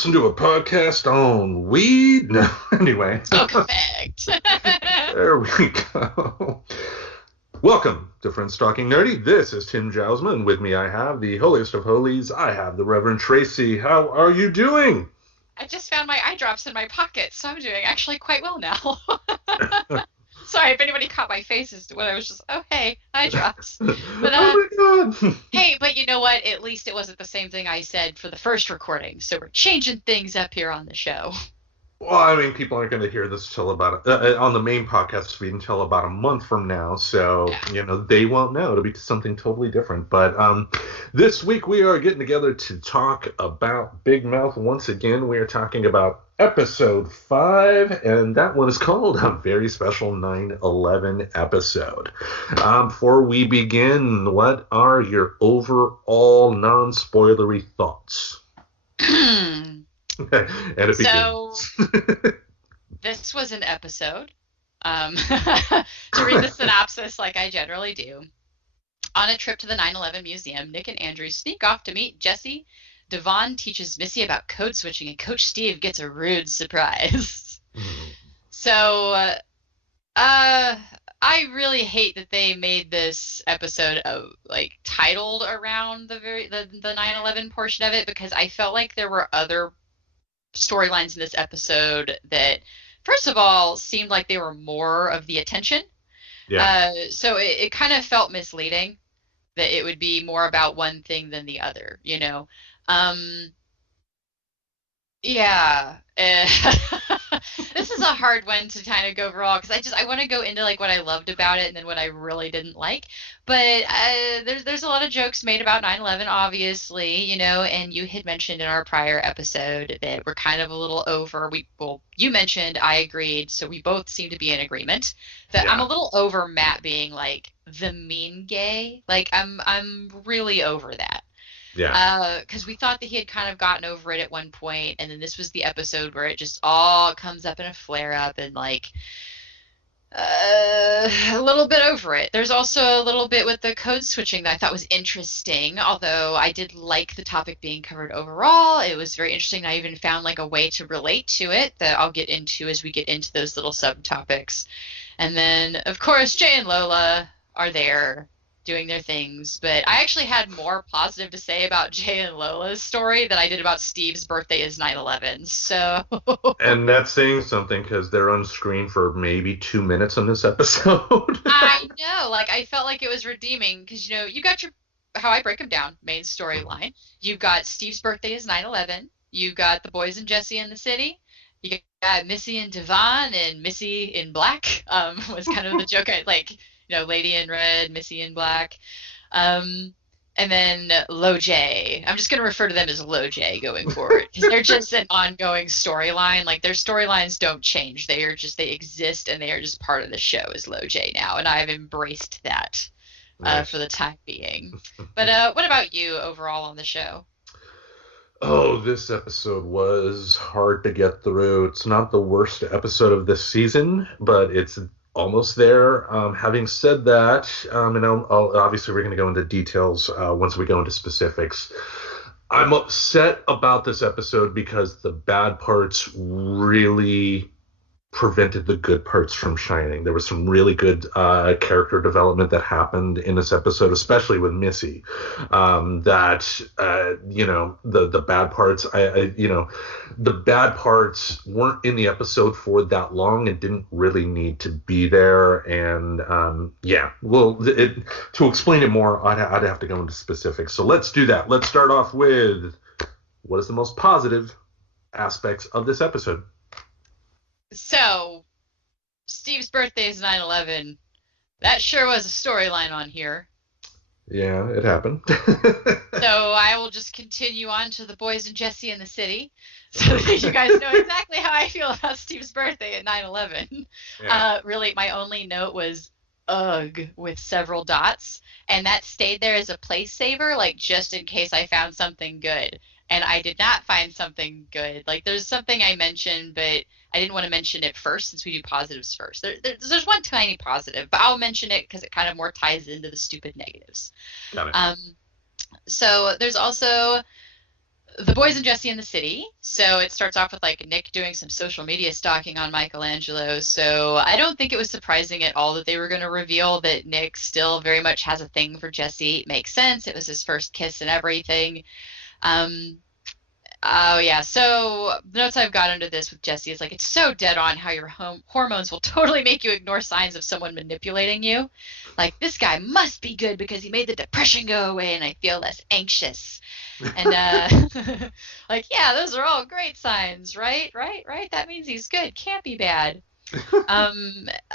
listen to a podcast on weed? No, anyway. Perfect. There we go. Welcome to Friends Talking Nerdy. This is Tim Jousma, and with me I have the holiest of holies. I have the Reverend Tracy. How are you doing? I just found my eye drops in my pocket, so I'm doing actually quite well now. Sorry if anybody caught my face when I was just, oh, hey, eye drops. But, oh my God. Hey, but you know what? At least it wasn't the same thing I said for the first recording, so we're changing things up here on the show. Well, I mean, people aren't going to hear this till about on the main podcast feed until about a month from now, so they won't know. It'll be something totally different. But this week we are getting together to talk about Big Mouth once again. We are talking about episode 5, and that one is called a very special 9/11 episode. Before we begin, what are your overall non-spoilery thoughts? And it begins. This was an episode, to read the synopsis like I generally do. On a trip to the 9/11 museum, Nick and Andrew sneak off to meet Jesse. Devon teaches Missy about code switching, and Coach Steve gets a rude surprise. So, I really hate that they made this episode titled around the 9/11 portion of it, because I felt like there were other storylines in this episode that, first of all, seemed like they were more of the attention. Yeah. So it kind of felt misleading that it would be more about one thing than the other, Yeah. This is a hard one to kind of go overall, because I want to go into what I loved about it and then what I really didn't like. But there's a lot of jokes made about 9/11, obviously, and you had mentioned in our prior episode that we're kind of a little over. You mentioned, I agreed, so we both seem to be in agreement that I'm a little over Matt being the mean gay. I'm really over that. Yeah. Because we thought that he had kind of gotten over it at one point, and then this was the episode where it just all comes up in a flare-up, and a little bit over it. There's also a little bit with the code switching that I thought was interesting, although I did like the topic being covered overall. It was very interesting. I even found a way to relate to it that I'll get into as we get into those little subtopics. And then, of course, Jay and Lola are there doing their things, but I actually had more positive to say about Jay and Lola's story than I did about Steve's birthday is 9/11. So, and that's saying something, because they're on screen for maybe 2 minutes in this episode. I know, I felt like it was redeeming, because you got your, how I break them down, main storyline. You've got Steve's birthday is 9/11. You got the boys and Jesse in the city. You got Missy and Devon, and Missy in black was kind of the joke. Lady in red, Missy in black. And then Lo J. I'm just going to refer to them as Lo J going forward, because they're just an ongoing storyline. Their storylines don't change. They exist, and they are just part of the show as Lo J now. And I've embraced that for the time being. But what about you overall on the show? Oh, this episode was hard to get through. It's not the worst episode of this season, but it's almost there. Having said that, and I'll obviously we're going to go into details once we go into specifics. I'm upset about this episode because the bad parts really prevented the good parts from shining. There was some really good character development that happened in this episode, especially with Missy. The bad parts, the bad parts weren't in the episode for that long and didn't really need to be there. And to explain it more, I'd have to go into specifics. So let's do that. Let's start off with what is the most positive aspects of this episode. So, Steve's birthday is 9/11. That sure was a storyline on here. Yeah, it happened. So I will just continue on to the boys and Jesse in the city, so that you guys know exactly how I feel about Steve's birthday at 9/11. Yeah. Really, my only note was ugh with several dots, and that stayed there as a place saver, just in case I found something good. And I did not find something good. There's something I mentioned, but I didn't want to mention it first, since we do positives first. There's one tiny positive, but I'll mention it because it kind of more ties into the stupid negatives. Got it. So there's also The Boys and Jesse in the City. So it starts off with like Nick doing some social media stalking on Michelangelo. So I don't think it was surprising at all that they were going to reveal that Nick still very much has a thing for Jesse. It makes sense. It was his first kiss and everything. Um, Oh yeah. So the notes I've got under this with Jesse is like it's so dead on how your hormones will totally make you ignore signs of someone manipulating you. Like this guy must be good because he made the depression go away and I feel less anxious. And like yeah, those are all great signs, right? Right? Right? That means he's good. Can't be bad.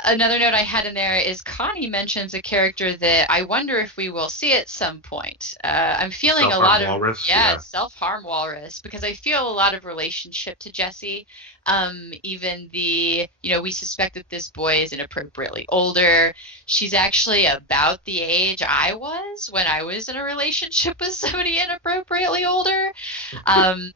Another note I had in there is Connie mentions a character that I wonder if we will see at some point. I'm feeling a Self-harm lot of, walrus, yeah, yeah. self-harm walrus because I feel a lot of relationship to Jesse. Even we suspect that this boy is inappropriately older. She's actually about the age I was when I was in a relationship with somebody inappropriately older. Um,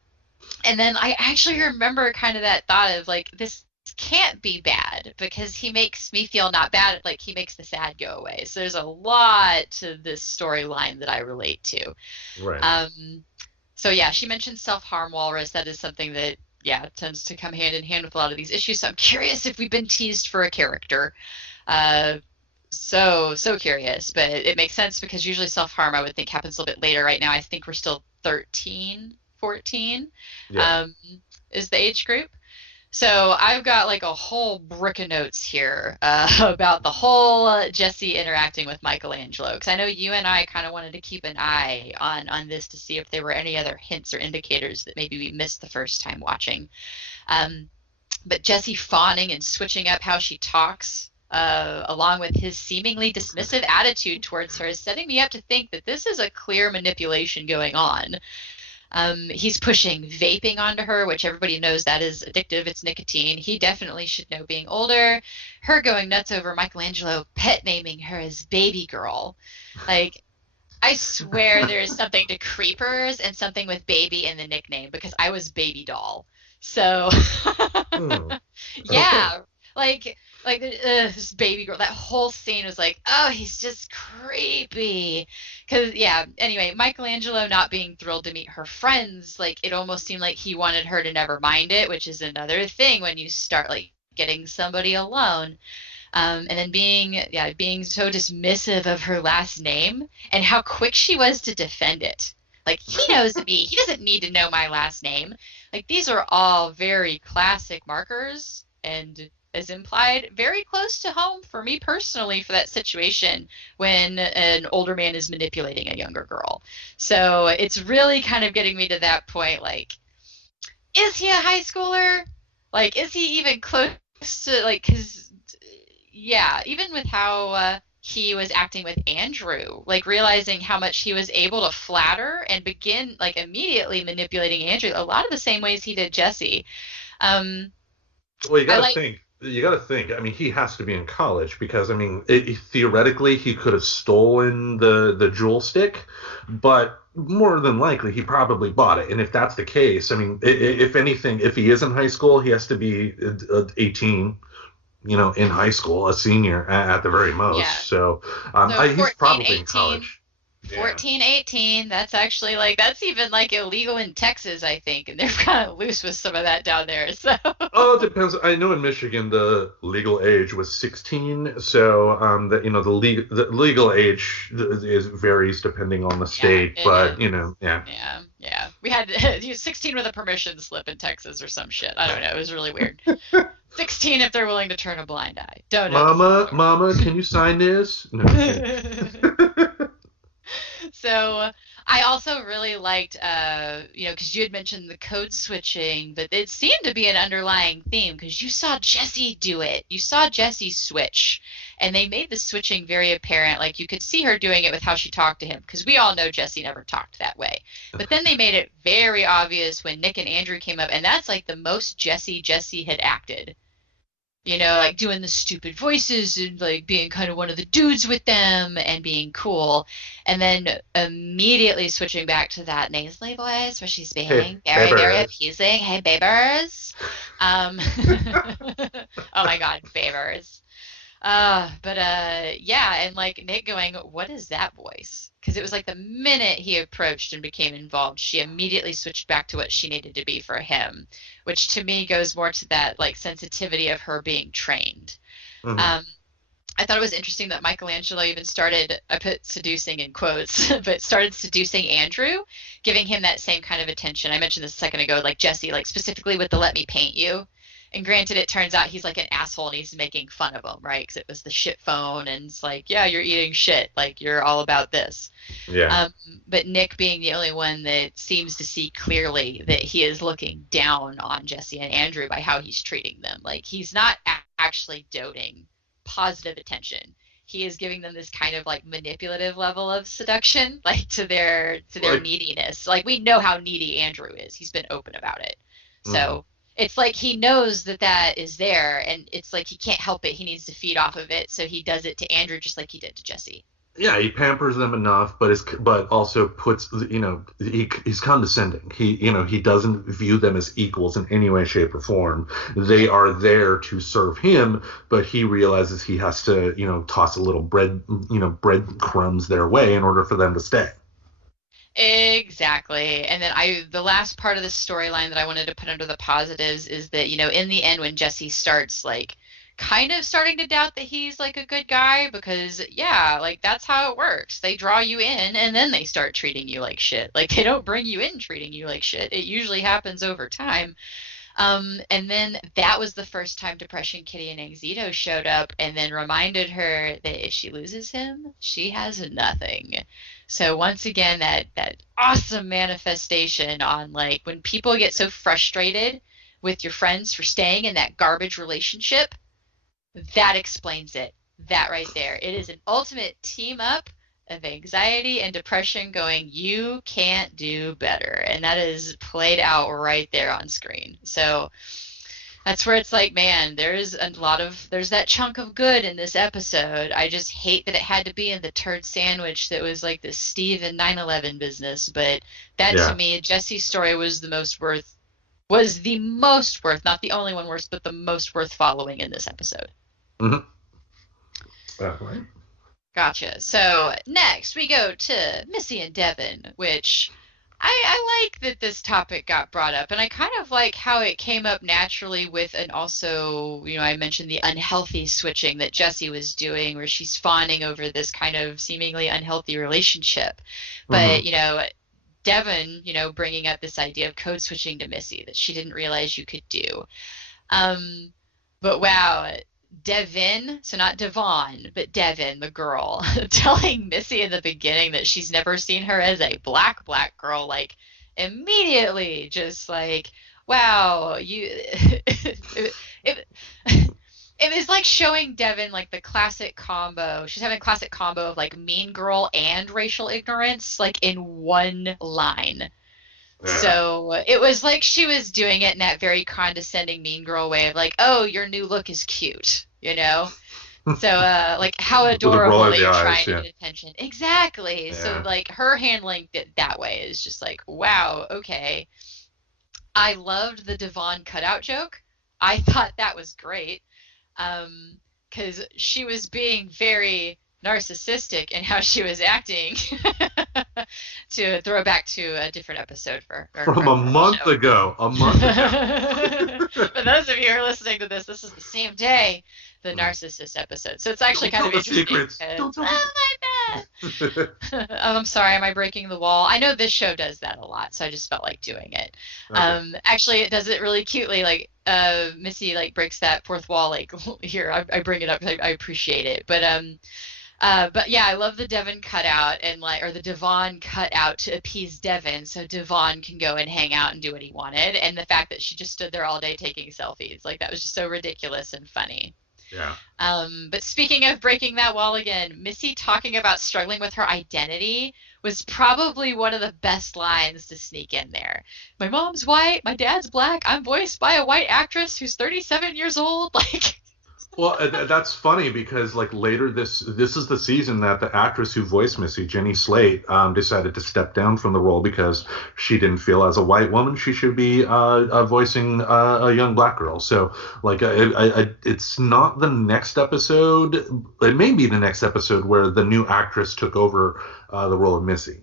and then I actually remember kind of that thought of like this can't be bad because he makes me feel not bad, like he makes the sad go away. So there's a lot to this storyline that I relate to. Right. Um, so yeah, she mentioned self-harm walrus. That is something that yeah tends to come hand in hand with a lot of these issues. So I'm curious if we've been teased for a character. Uh, so curious, but it makes sense because usually self-harm I would think happens a little bit later. Right now I think we're still 13, 14 Yeah. um, is the age group. So I've got like a whole brick of notes here about the whole Jesse interacting with Michelangelo because I know you and I kind of wanted to keep an eye on this to see if there were any other hints or indicators that maybe we missed the first time watching. Um, but Jesse fawning and switching up how she talks, along with his seemingly dismissive attitude towards her, is setting me up to think that this is a clear manipulation going on. He's pushing vaping onto her, which everybody knows that is addictive. It's nicotine. He definitely should know being older. Her going nuts over Michelangelo pet naming her as baby girl. Like, I swear there is something to creepers and something with baby in the nickname because I was baby doll. So Hmm. Okay. yeah, like this baby girl. That whole scene was like, oh, he's just creepy. Cause yeah. Anyway, Michelangelo not being thrilled to meet her friends, like it almost seemed like he wanted her to never mind it, which is another thing when you start like getting somebody alone. And then being so dismissive of her last name and how quick she was to defend it. Like he knows me. He doesn't need to know my last name. Like these are all very classic markers and as implied, very close to home for me personally for that situation when an older man is manipulating a younger girl. So it's really kind of getting me to that point like, is he a high schooler? Like, is he even close to, like, because yeah, even with how he was acting with Andrew, like realizing how much he was able to flatter and begin like immediately manipulating Andrew a lot of the same ways he did Jesse. Um, Well, you got I to like, think. You got to think. I mean, he has to be in college because I mean, theoretically, he could have stolen the jewel stick, but more than likely, he probably bought it. And if that's the case, I mean, if anything, if he is in high school, he has to be 18. In high school, a senior at the very yeah. most. So, So he's 14, probably in 18, college. Yeah. 14, 18, that's actually like, that's even like illegal in Texas, I think. And they're kind of loose with some of that down there. So, Oh, it depends. I know in Michigan the legal age was 16, so the legal age is varies depending on the yeah, state, it but is. yeah. Yeah, yeah. We had 16 with a permission slip in Texas or some shit. I don't know. It was really weird. 16 if they're willing to turn a blind eye. Don't know the full Mama, can you sign this? No, I'm kidding. story. So I also really liked, because you had mentioned the code switching, but it seemed to be an underlying theme because you saw Jesse do it. You saw Jesse switch, and they made the switching very apparent. Like you could see her doing it with how she talked to him because we all know Jesse never talked that way. But then they made it very obvious when Nick and Andrew came up, and that's like the most Jesse had acted, like doing the stupid voices and like being kind of one of the dudes with them and being cool. And then immediately switching back to that nasally voice where she's Hey, being very, very Babers. appeasing. Hey, babers. Um, oh my God, babers. Yeah, and like Nick going, "What is that voice?" Because it was like the minute he approached and became involved, she immediately switched back to what she needed to be for him, which to me goes more to that like sensitivity of her being trained. Hmm. Um, I thought it was interesting that Michelangelo even started, I put seducing in quotes, but started seducing Andrew, giving him that same kind of attention. I mentioned this a second ago, like Jesse, like specifically with the let me paint you. And granted, it turns out he's like an asshole and he's making fun of him, right? Because it was the shit phone and it's like, yeah, you're eating shit. Like, you're all about this. Yeah. Um, but Nick being the only one that seems to see clearly that he is looking down on Jesse and Andrew by how he's treating them. Like he's not actually doting positive attention. He is giving them this kind of like manipulative level of seduction, like to their Like, neediness. Like we know how needy Andrew is. He's been open about it. mhm. So it's like he knows that that is there, and it's like he can't help it. He needs to feed off of it, so he does it to Andrew just like he did to Jesse. Yeah, he pampers them enough, but also puts, he's condescending. He doesn't view them as equals in any way, shape, or form. They Yeah. are there to serve him, but he realizes he has to, toss a little breadcrumbs their way in order for them to stay. Exactly. And then the last part of the storyline that I wanted to put under the positives is that, in the end when Jesse starts like kind of starting to doubt that he's like a good guy because yeah, like that's how it works. They draw you in and then they start treating you like shit. Like they don't bring you in treating you like shit. It usually happens over time. And then that was the first time Depression Kitty and Exito showed up and then reminded her that if she loses him, she has nothing. So once again, that awesome manifestation on like when people get so frustrated with your friends for staying in that garbage relationship, that explains it. That right there. It is an ultimate team up of anxiety and depression going, you can't do better. And that is played out right there on screen. So that's where it's like, man, there's that chunk of good in this episode. I just hate that it had to be in the turd sandwich that was like the Steve and 9/11 business. But that to Yeah. me, Jesse's story was the most worth, not the only one worth, but the most worth following in this episode. Hmm. Right. Gotcha. So next we go to Missy and Devin, which I like that this topic got brought up, and I kind of like how it came up naturally with, and also, I mentioned the unhealthy switching that Jessie was doing, where she's fawning over this kind of seemingly unhealthy relationship. Hmm. But, Devin, bringing up this idea of code switching to Missy that she didn't realize you could do. Um, but wow, Devin, so not Devon, but Devin, the girl, telling Missy in the beginning that she's never seen her as a black girl, like immediately just like, wow, it, it was like showing Devin like the classic combo. She's having a classic combo of like mean girl and racial ignorance, like in one line. Yeah. So it was like she was doing it in that very condescending mean girl way of like, oh, your new look is cute, you know? So like how With a roll adorable of that the you're eyes. trying to Yeah. get attention. Exactly. So Yeah. like her handling it that way is just like, wow, okay. I loved the Devon cutout joke. I thought that was great. Um, because she was being very narcissistic in how she was acting to throw back to a different episode for From our a normal month show. ago. A month ago. For those of you who are listening to this is the same day the Mhm. narcissist episode. So it's actually Don't kind tell of the interesting secrets. because, Don't tell the oh my bad. secrets. I'm sorry, am I breaking the wall? I know this show does that a lot, so I just felt like doing it. Okay. Actually, it does it really cutely. Like, Missy like breaks that fourth wall. Like, here, I bring it up. I appreciate it. But yeah, I love the Devon cutout and like, or the Devon cutout to appease Devon, so Devon can go and hang out and do what he wanted. And the fact that she just stood there all day taking selfies, like that was just so ridiculous and funny. Yeah. But speaking of breaking that wall again, Missy talking about struggling with her identity was probably one of the best lines to sneak in there. My mom's white, my dad's black, I'm voiced by a white actress who's 37 years old. Like, Well, that's funny because like later this is the season that the actress who voiced Missy, Jenny Slate, decided to step down from the role because she didn't feel as a white woman she should be voicing a young black girl. So like it's not the next episode. It may be the next episode where the new actress took over the role of Missy.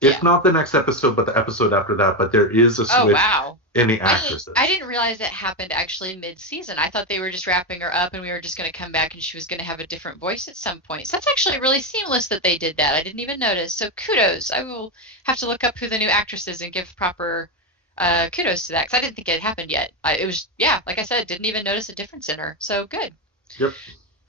If Yeah. not the next episode, but the episode after that. But there is a Oh switch wow. in the I actresses. didn't realize that happened actually mid-season. I thought they were just wrapping her up and we were just going to come back and she was going to have a different voice at some point. So that's actually really seamless that they did that. I didn't even notice. So kudos. I will have to look up who the new actress is and give proper kudos to that because I didn't think it had happened yet. It was, yeah, like I said, didn't even notice a difference in her. So good. Yep.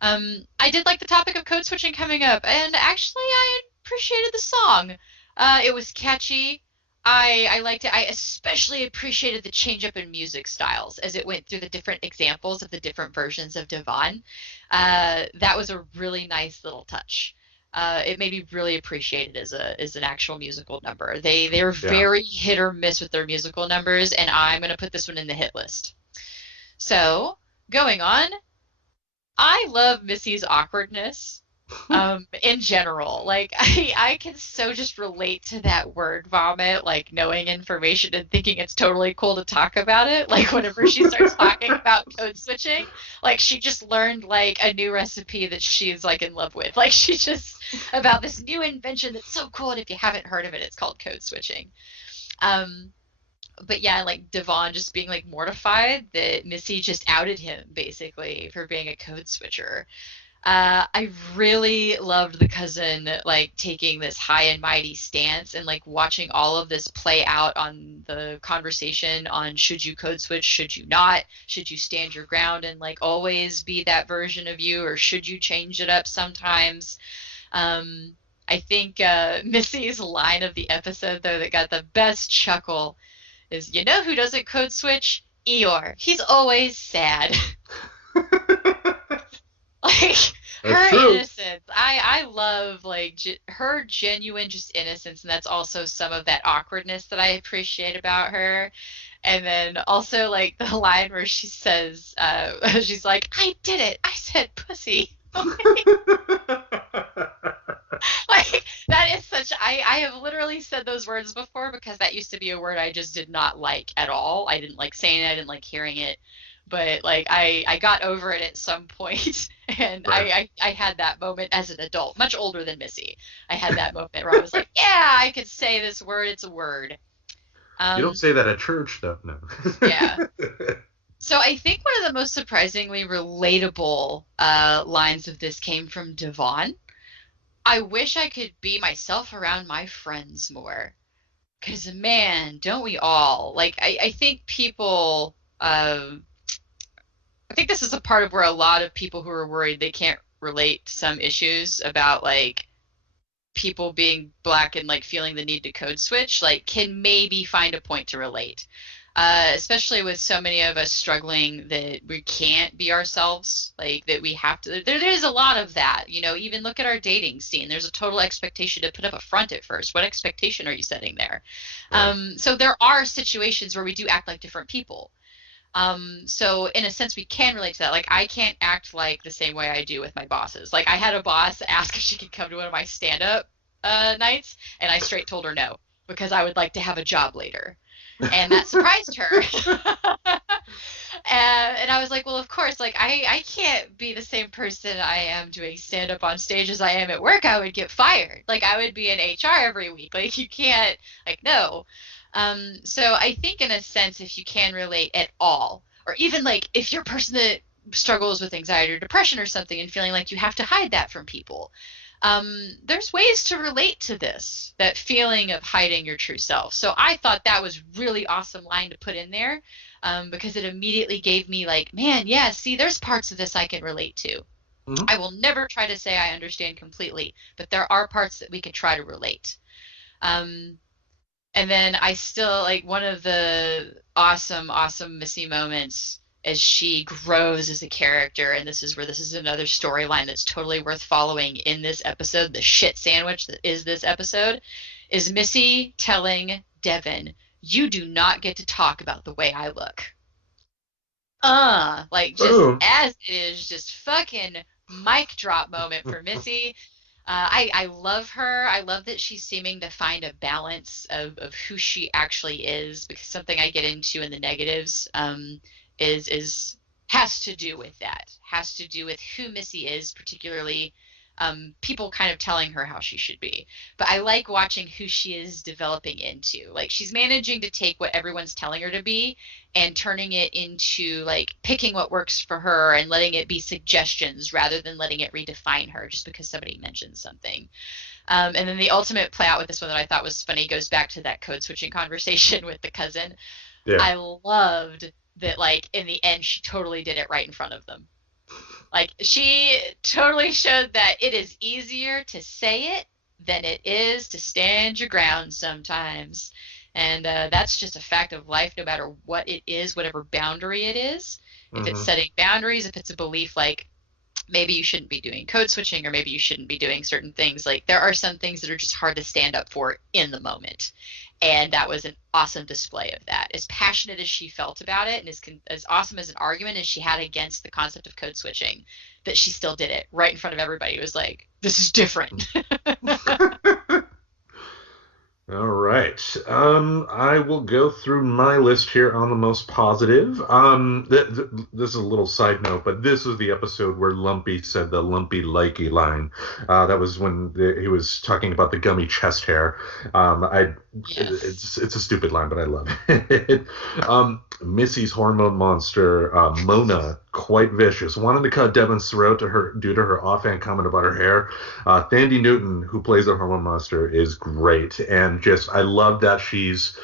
I did like the topic of code switching coming up, and actually, I appreciated the song. It was catchy. I liked it. I especially appreciated the change up in music styles as it went through the different examples of the different versions of Devon. That was a really nice little touch. It made me really appreciate it as an actual musical number. They're Yeah. very hit or miss with their musical numbers, and I'm gonna put this one in the hit list. So going on, I love Missy's awkwardness in general. Like I can so just relate to that word vomit, like knowing information and thinking it's totally cool to talk about it. Like whenever she starts talking about code switching, like she just learned like a new recipe that she's like in love with. Like she just about this new invention that's so cool, and if you haven't heard of it, it's called code switching. Um but yeah, like Devon just being like mortified that Missy just outed him basically for being a code switcher. I really loved the cousin like taking this high and mighty stance and like watching all of this play out on the conversation on should you code switch, should you not, should you stand your ground and like always be that version of you, or should you change it up sometimes. I think Missy's line of the episode though that got the best chuckle is, you know who doesn't code switch? Eeyore. He's always sad. Like That's her true. innocence. I love like her genuine just innocence, and that's also some of that awkwardness that I appreciate about her. And then also like the line where she says, she's like, "I did it. I said pussy." Like that is such I have literally said those words before because that used to be a word I just did not like at all. I didn't like saying it, I didn't like hearing it. But like I got over it at some point and Right. I had that moment as an adult, much older than Missy. I had that moment where I was like, yeah, I could say this word, it's a word. You don't Um say that at church, though. No. yeah. So I think one of the most surprisingly relatable lines of this came from Devon. I wish I could be myself around my friends more. Because, man, don't we all? Like, I think people, I think this is a part of where a lot of people who are worried they can't relate to some issues about, like, people being black and, like, feeling the need to code switch, like, can maybe find a point to relate. Especially with so many of us struggling that we can't be ourselves, like that we have to. There's a lot of that, you know. Even look at our dating scene. There's a total expectation to put up a front at first. What expectation are you setting there? Right. So there are situations where we do act like different people. So in a sense, we can relate to that. Like I can't act like the same way I do with my bosses. Like I had a boss ask if she could come to one of my stand-up nights, and I straight told her no because I would like to have a job later, and that surprised her. And I was like, well, of course, like I can't be the same person I am doing stand up on stage as I am at work. I would get fired. Like I would be in HR every week. Like you can't, like no. So I think in a sense, if you can relate at all, or even like if you're a person that struggles with anxiety or depression or something and feeling like you have to hide that from people, there's ways to relate to this, that feeling of hiding your true self. So I thought that was really awesome line to put in there, because it immediately gave me like, man, yeah, see, there's parts of this I can relate to. Hmm. I will never try to say I understand completely, but there are parts that we can try to relate. Um, and then I still like one of the awesome Missy moments as she grows as a character, and this is where this is another storyline that's totally worth following in this episode. The shit sandwich that is this episode is Missy telling Devin, "You do not get to talk about the way I look." like just Boom. as it is, just fucking mic drop moment for Missy. I love her. I love that she's seeming to find a balance of who she actually is, because something I get into in the negatives is has to do with that. Has to do with who Missy is, particularly people kind of telling her how she should be. But I like watching who she is developing into. Like she's managing to take what everyone's telling her to be and turning it into like picking what works for her and letting it be suggestions rather than letting it redefine her just because somebody mentioned something. And then the ultimate play out with this one that I thought was funny goes back to that code switching conversation with the cousin. Yeah. I loved that, like, in the end, she totally did it right in front of them. Like, she totally showed that it is easier to say it than it is to stand your ground sometimes. And that's just a fact of life, no matter what it is, whatever boundary it is. If it's Hmm. setting boundaries, if it's a belief like maybe you shouldn't be doing code switching or maybe you shouldn't be doing certain things, like there are some things that are just hard to stand up for in the moment. And that was an awesome display of that. As passionate as she felt about it, and as awesome as an argument as she had against the concept of code switching, that she still did it right in front of everybody. It was like, this is different. All right. I will go through my list here on the most positive. This is a little side note, but this is the episode where Lumpy said the lumpy likey line. That was when he was talking about the gummy chest hair. Yes. It's a stupid line, but I love it. Missy's hormone monster, Mona, quite vicious, wanted to cut Devin's throat to her due to her offhand comment about her hair. Thandie Newton, who plays the hormone monster, is great, and just I love that she's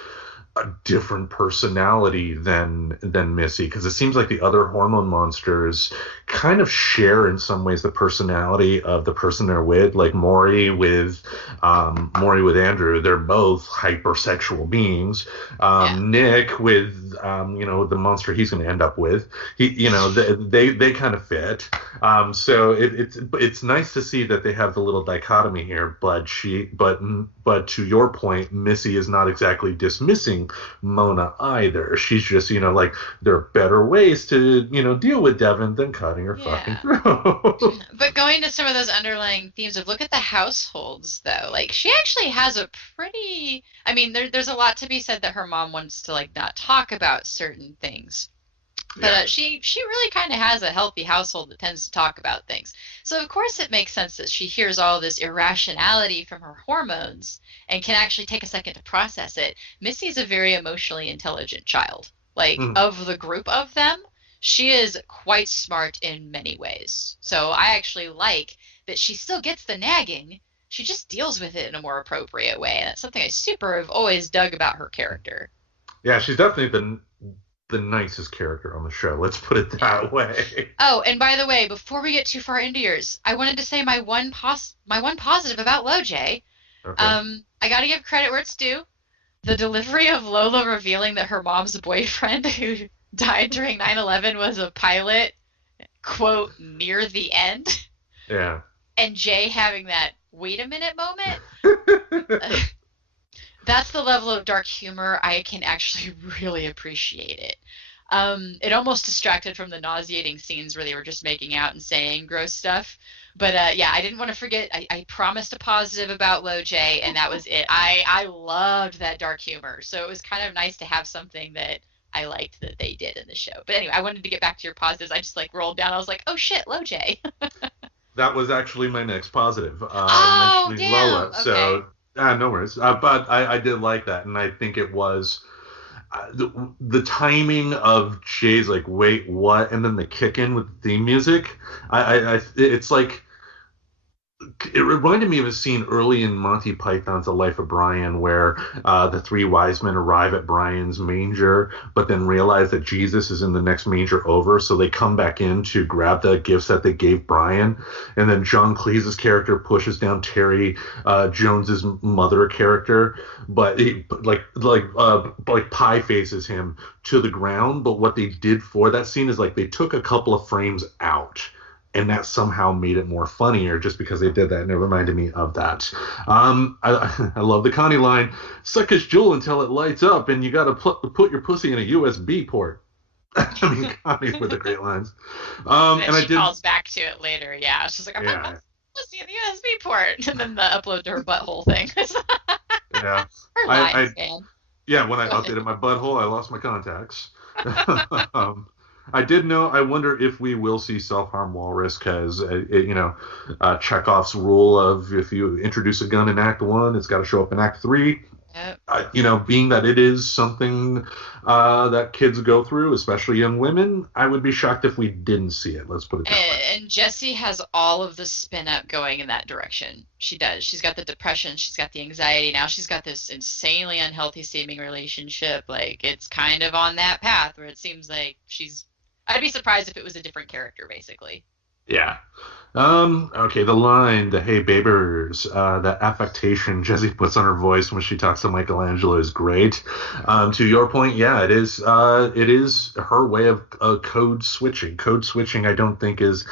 a different personality than Missy, because it seems like the other hormone monsters kind of share in some ways the personality of the person they're with. Like Maury with Andrew, they're both hypersexual beings. Yeah. Nick with the monster he's going to end up with, they kind of fit. So it's nice to see that they have the little dichotomy here. But to your point, Missy is not exactly dismissing Mona either. She's just, like, there are better ways to, deal with Devin than cutting her fucking Yeah. throat. But going to some of those underlying themes of look at the households though. Like she actually has a pretty I mean there's a lot to be said that her mom wants to like not talk about certain things. But Yeah. she really kind of has a healthy household that tends to talk about things. So of course it makes sense that she hears all this irrationality from her hormones and can actually take a second to process it. Missy's a very emotionally intelligent child. Like Mm. of the group of them, she is quite smart in many ways. So I actually like that she still gets the nagging. She just deals with it in a more appropriate way. And that's something I super have always dug about her character. Yeah, she's definitely the nicest character on the show. Let's put it Yeah. that way. Oh, and by the way, before we get too far into yours, I wanted to say my one positive about LoJ. Okay. I got to give credit where it's due. The delivery of Lola revealing that her mom's boyfriend who died during 9/11 was a pilot, quote, near the end, Yeah. and Jay having that wait a minute moment. That's the level of dark humor I can actually really appreciate it. It almost distracted from the nauseating scenes where they were just making out and saying gross stuff. But yeah, I didn't want to forget. I promised a positive about LoJ, and that was it. I loved that dark humor, so it was kind of nice to have something that I liked that they did in the show. But anyway, I wanted to get back to your positives. I just like rolled down. I was like, oh shit, LoJ. That was actually my next positive, Oh mentioning damn. Lola. Okay. So, no worries. But I did like that, and I think it was the timing of Jay's like, wait, what? And then the kick in with the theme music. It's like it reminded me of a scene early in Monty Python's The Life of Brian where the three wise men arrive at Brian's manger, but then realize that Jesus is in the next manger over, so they come back in to grab the gifts that they gave Brian, and then John Cleese's character pushes down Terry Jones's mother character, but like Pie faces him to the ground. But what they did for that scene is like they took a couple of frames out, and that somehow made it more funnier just because they did that, and it reminded me of that. I love the Connie line, suck his jewel until it lights up, and you gotta put your pussy in a USB port. I mean, Connie with the great lines. And then And I she did, calls back to it later. Yeah, she's like, I'm not yeah, listening to the USB port, and then the upload to her butthole thing. yeah. Her I lines, man. Yeah, when I But updated my butthole, I lost my contacts. um, I did know. I wonder if we will see self-harm walrus because, Chekhov's rule of if you introduce a gun in Act One, it's got to show up in Act Three. yep. Being that it is something that kids go through, especially young women, I would be shocked if we didn't see it. Let's put it that way. And Jessie has all of the spin up going in that direction. She does. She's got the depression. She's got the anxiety. Now she's got this insanely unhealthy seeming relationship. Like, it's kind of on that path where it seems like she's. I'd be surprised if it was a different character, basically. Yeah. Okay, the line, the hey babers, the affectation Jessie puts on her voice when she talks to Michelangelo is great. To your point, yeah, it is her way of code switching. Code switching, I don't think it's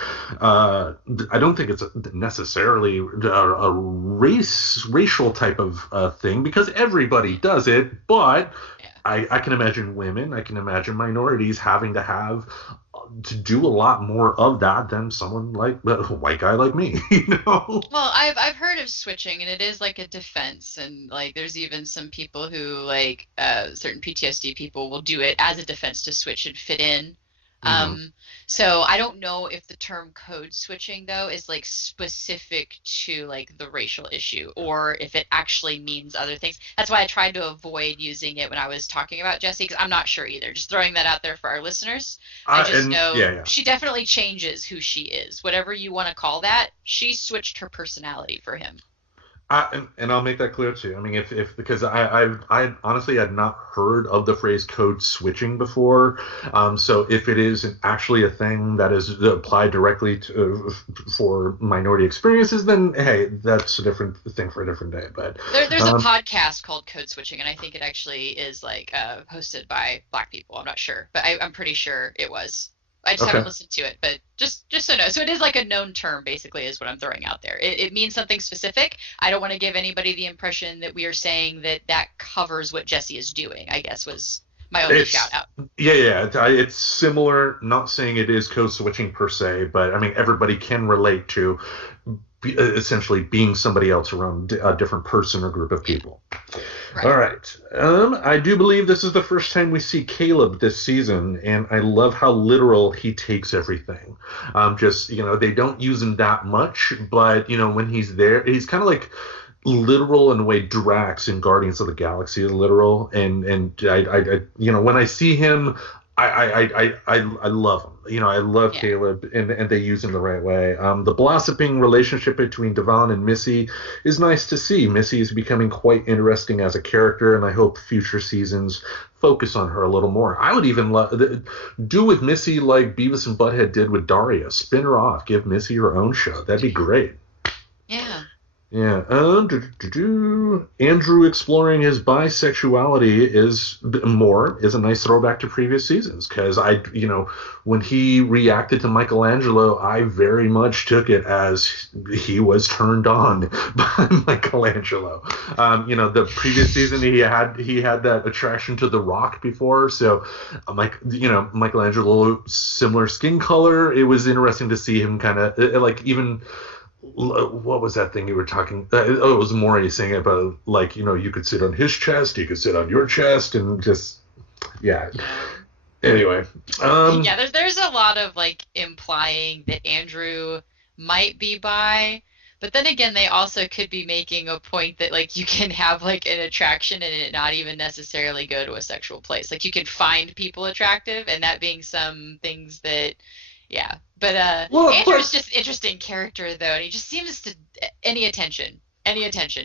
necessarily a racial type of thing because everybody does it, but Yeah. I can imagine women, I can imagine minorities having to do a lot more of that than someone like a white guy like me, you know? Well, I've heard of switching, and it is like a defense, and like there's even some people who like certain PTSD people will do it as a defense to switch and fit in. Hmm. Um, so I don't know if the term code switching though is like specific to like the racial issue or if it actually means other things. That's why I tried to avoid using it when I was talking about Jessie because I'm not sure either. Just throwing that out there for our listeners. I just And know yeah, yeah. she definitely changes who she is. Whatever you want to call that, she switched her personality for him. And I'll make that clear too. I mean, if because I honestly had not heard of the phrase code switching before. So if it is actually a thing that is applied directly for minority experiences, then hey, that's a different thing for a different day. But There's a um, podcast called Code Switching, and I think it actually is like hosted by Black people. I'm not sure, but I'm pretty sure it was. I just haven't okay. listened to it, but just so no. So it is like a known term, basically, is what I'm throwing out there. It means something specific. I don't want to give anybody the impression that we are saying that that covers what Jesse is doing. I guess was my only shout It's out. yeah, it's similar. Not saying it is code switching per se, but I mean everybody can relate to essentially being somebody else around a different person or group of Yeah, people. All right. right. I do believe this is the first time we see Caleb this season, and I love how literal he takes everything. Just they don't use him that much, but when he's there, he's kind of like literal in the way Drax in Guardians of the Galaxy is literal, and when I see him, I love him. I love Yeah. Caleb, and they use him the right way. The blossoming relationship between Devon and Missy is nice to see. Missy is becoming quite interesting as a character, and I hope future seasons focus on her a little more. I would even do with Missy like Beavis and Butthead did with Daria. Spin her off, give Missy her own show. That'd be great. Yeah. Yeah. Andrew exploring his bisexuality is a nice throwback to previous seasons because when he reacted to Michelangelo, I very much took it as he was turned on by Michelangelo. The previous season he had that attraction to The Rock before, so Michelangelo similar skin color. It was interesting to see him kind of like even what was that thing you were talking? It was Maury saying about you could sit on his chest, you could sit on your chest, and just yeah. Yeah. Anyway, Yeah, there's a lot of like implying that Andrew might be bi, but then again, they also could be making a point that like you can have like an attraction and it not even necessarily go to a sexual place. Like you can find people attractive, and that being some things that, yeah. But well, Andrew's but just an interesting character though, and he just seems to any attention,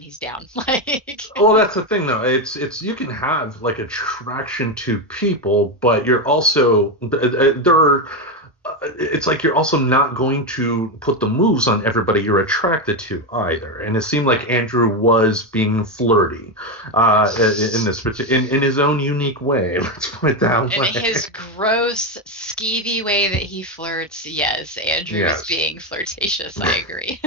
he's down. Like, well, that's the thing though. It's you can have like attraction to people, but you're also there are it's like you're also not going to put the moves on everybody you're attracted to either. And it seemed like right. Andrew was being flirty in this in his own unique way. Let's put it that In way. his gross, skeevy way that he flirts, yes, Andrew is Yes. being flirtatious. I agree.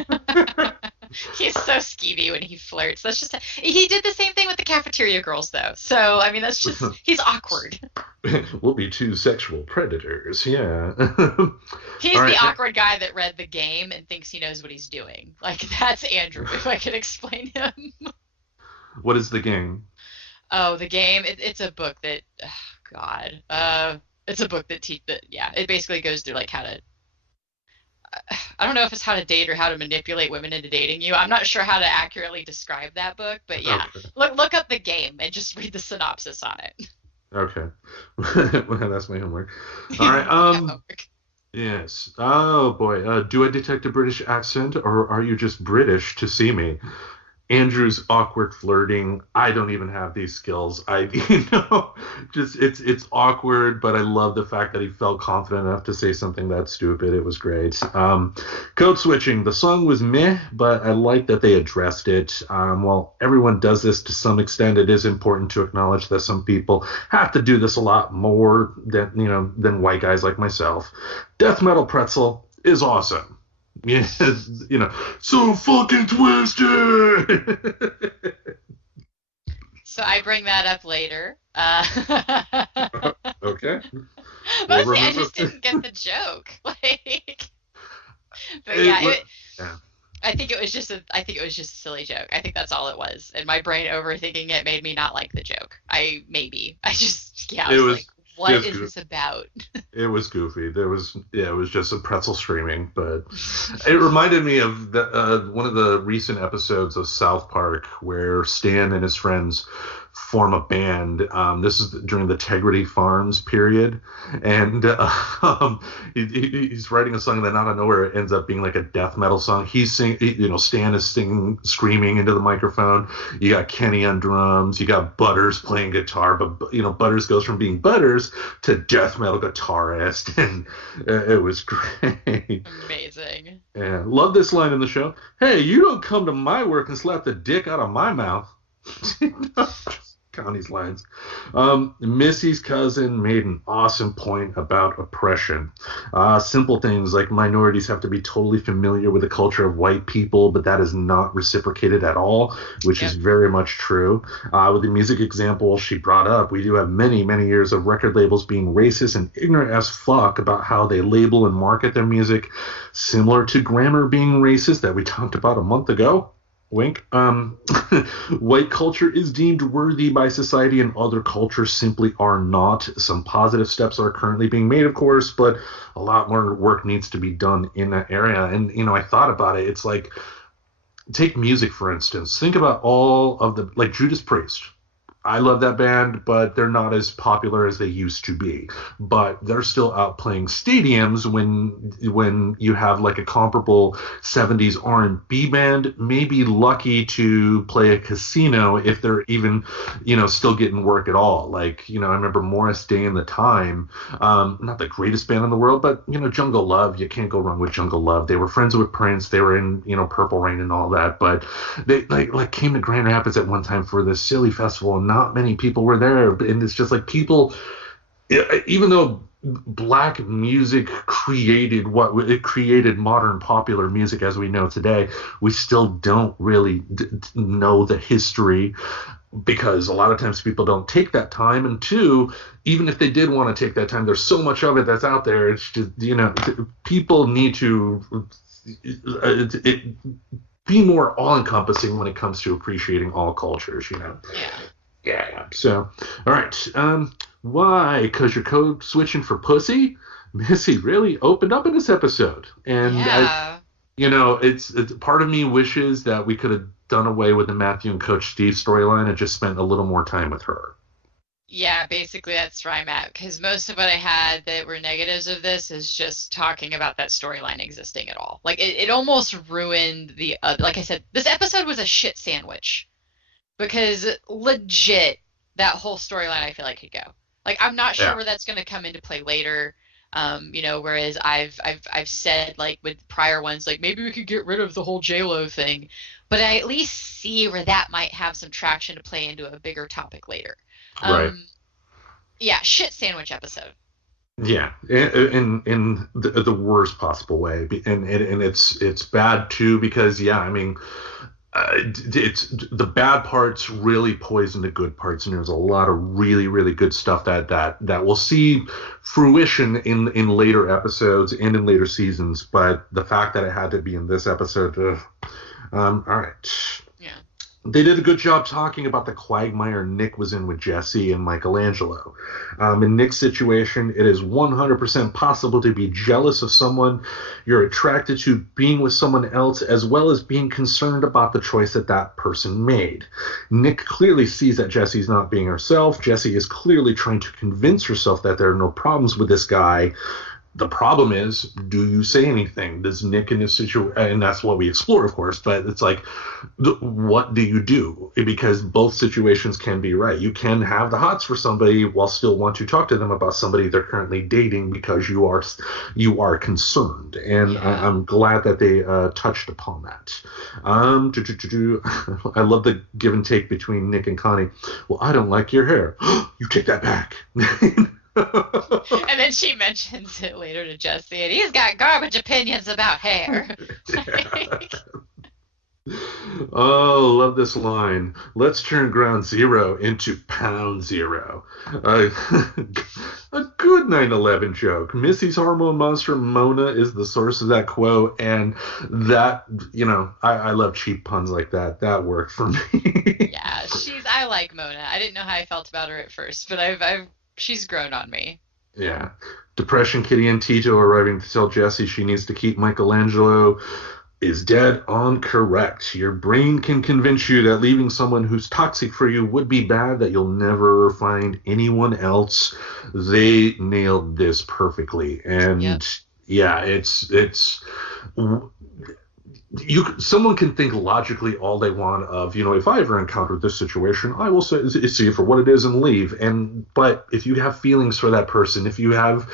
He's so skeevy when he flirts. That's just he did the same thing with the cafeteria girls, though. So I mean, that's just he's awkward. We'll be two sexual predators. Yeah. All He's the right. awkward guy that read the game and thinks he knows what he's doing. Like, that's Andrew, if I could explain him. What is the game? Oh, the game. It's a book that, oh, God. It's a book that yeah, it basically goes through like how to. I don't know if it's how to date or how to manipulate women into dating you. I'm not sure how to accurately describe that book, but yeah, Okay. look up the game and just read the synopsis on it. Okay. Well, that's my homework. All right. Yeah. Yes. Oh boy. Do I detect a British accent, or are you just British to see me? Andrew's awkward flirting. I don't even have these skills. Just it's awkward, but I love the fact that he felt confident enough to say something that stupid. It was great. Code switching. The song was meh, but I like that they addressed it. While everyone does this to some extent, it is important to acknowledge that some people have to do this a lot more than white guys like myself. Death metal pretzel is awesome. Yes, so fucking twisted. So I bring that up later. Okay, we'll Mostly, I remember. just didn't get the joke. Like, but It, yeah, yeah, I think it was just a silly joke. I think that's all it was. And my brain overthinking it made me not like the joke. I it was was like, what just is this about? it was goofy. It was just a pretzel screaming, but it reminded me of one of the recent episodes of South Park where Stan and his friends form a band. This is during the Tegrity Farms period, and he's writing a song, and then out of nowhere it ends up being like a death metal song. Stan is singing, screaming into the microphone. You got Kenny on drums. You got Butters playing guitar, but Butters goes from being Butters to death metal guitarist, and it was great. Amazing. Yeah, love this line in the show. Hey, you don't come to my work and slap the dick out of my mouth. Connie's lines. Missy's cousin made an awesome point about oppression. Simple things like minorities have to be totally familiar with the culture of white people, but that is not reciprocated at all, which is very much true. With the music example she brought up, we do have many, many years of record labels being racist and ignorant as fuck about how they label and market their music, similar to grammar being racist that we talked about a month ago. Wink. White culture is deemed worthy by society and other cultures simply are not. Some positive steps are currently being made, of course, but a lot more work needs to be done in that area. And, I thought about it. It's like, take music, for instance. Think about all of like Judas Priest. I love that band, but they're not as popular as they used to be. But they're still out playing stadiums when you have like a comparable 70s R&B band, maybe lucky to play a casino if they're even, still getting work at all. Like, I remember Morris Day and the Time, not the greatest band in the world, but, Jungle Love, you can't go wrong with Jungle Love. They were friends with Prince. They were in, Purple Rain and all that, but they like came to Grand Rapids at one time for this silly festival, and not many people were there. And it's just like people, even though black music created modern popular music as we know today, we still don't really know the history, because a lot of times people don't take that time. And two, even if they did want to take that time, there's so much of it that's out there. It's just, people need to be more all-encompassing when it comes to appreciating all cultures, Yeah. So, all right. Why? Because you're code switching for pussy? Missy really opened up in this episode. And, it's part of me wishes that we could have done away with the Matthew and Coach Steve storyline and just spent a little more time with her. Yeah, basically that's where I'm at, because most of what I had that were negatives of this is just talking about that storyline existing at all. Like, it almost ruined like I said, this episode was a shit sandwich, because legit, that whole storyline I feel like could go. Like, I'm not sure where that's going to come into play later. Whereas I've said, like, with prior ones, like, maybe we could get rid of the whole J-Lo thing, but I at least see where that might have some traction to play into a bigger topic later. Right. Yeah, shit sandwich episode. Yeah, in the worst possible way, and it's bad too, because I mean, it's the bad parts really poison the good parts, and there's a lot of really really good stuff that we'll see fruition in later episodes and in later seasons. But the fact that it had to be in this episode, all right. Yeah. They did a good job talking about the quagmire Nick was in with Jesse and Michelangelo. In Nick's situation, it is 100% possible to be jealous of someone you're attracted to being with someone else, as well as being concerned about the choice that that person made. Nick clearly sees that Jesse's not being herself. Jesse is clearly trying to convince herself that there are no problems with this guy. The problem is, do you say anything? Does Nick in this situation, and that's what we explore, of course, but it's like, what do you do? Because both situations can be right. You can have the hots for somebody while still want to talk to them about somebody they're currently dating because you are concerned. And Yeah. I'm glad that they touched upon that. I love the give and take between Nick and Connie. Well, I don't like your hair. You take that back. And then she mentions it later to Jesse, and he's got garbage opinions about hair. Like, Oh, love this line. Let's turn ground zero into pound zero. Uh, a good 9/11 joke. Missy's hormone monster Mona is the source of that quote, and that, I love cheap puns like that. That worked for me. yeah, I like Mona. I didn't know how I felt about her at first, but she's grown on me. Yeah. Depression Kitty and Tito arriving to tell Jessie she needs to keep Michelangelo is dead on correct. Your brain can convince you that leaving someone who's toxic for you would be bad, that you'll never find anyone else. They nailed this perfectly. And Yep. yeah, it's someone can think logically all they want of, if I ever encountered this situation, I will see it for what it is and leave. But if you have feelings for that person, if you have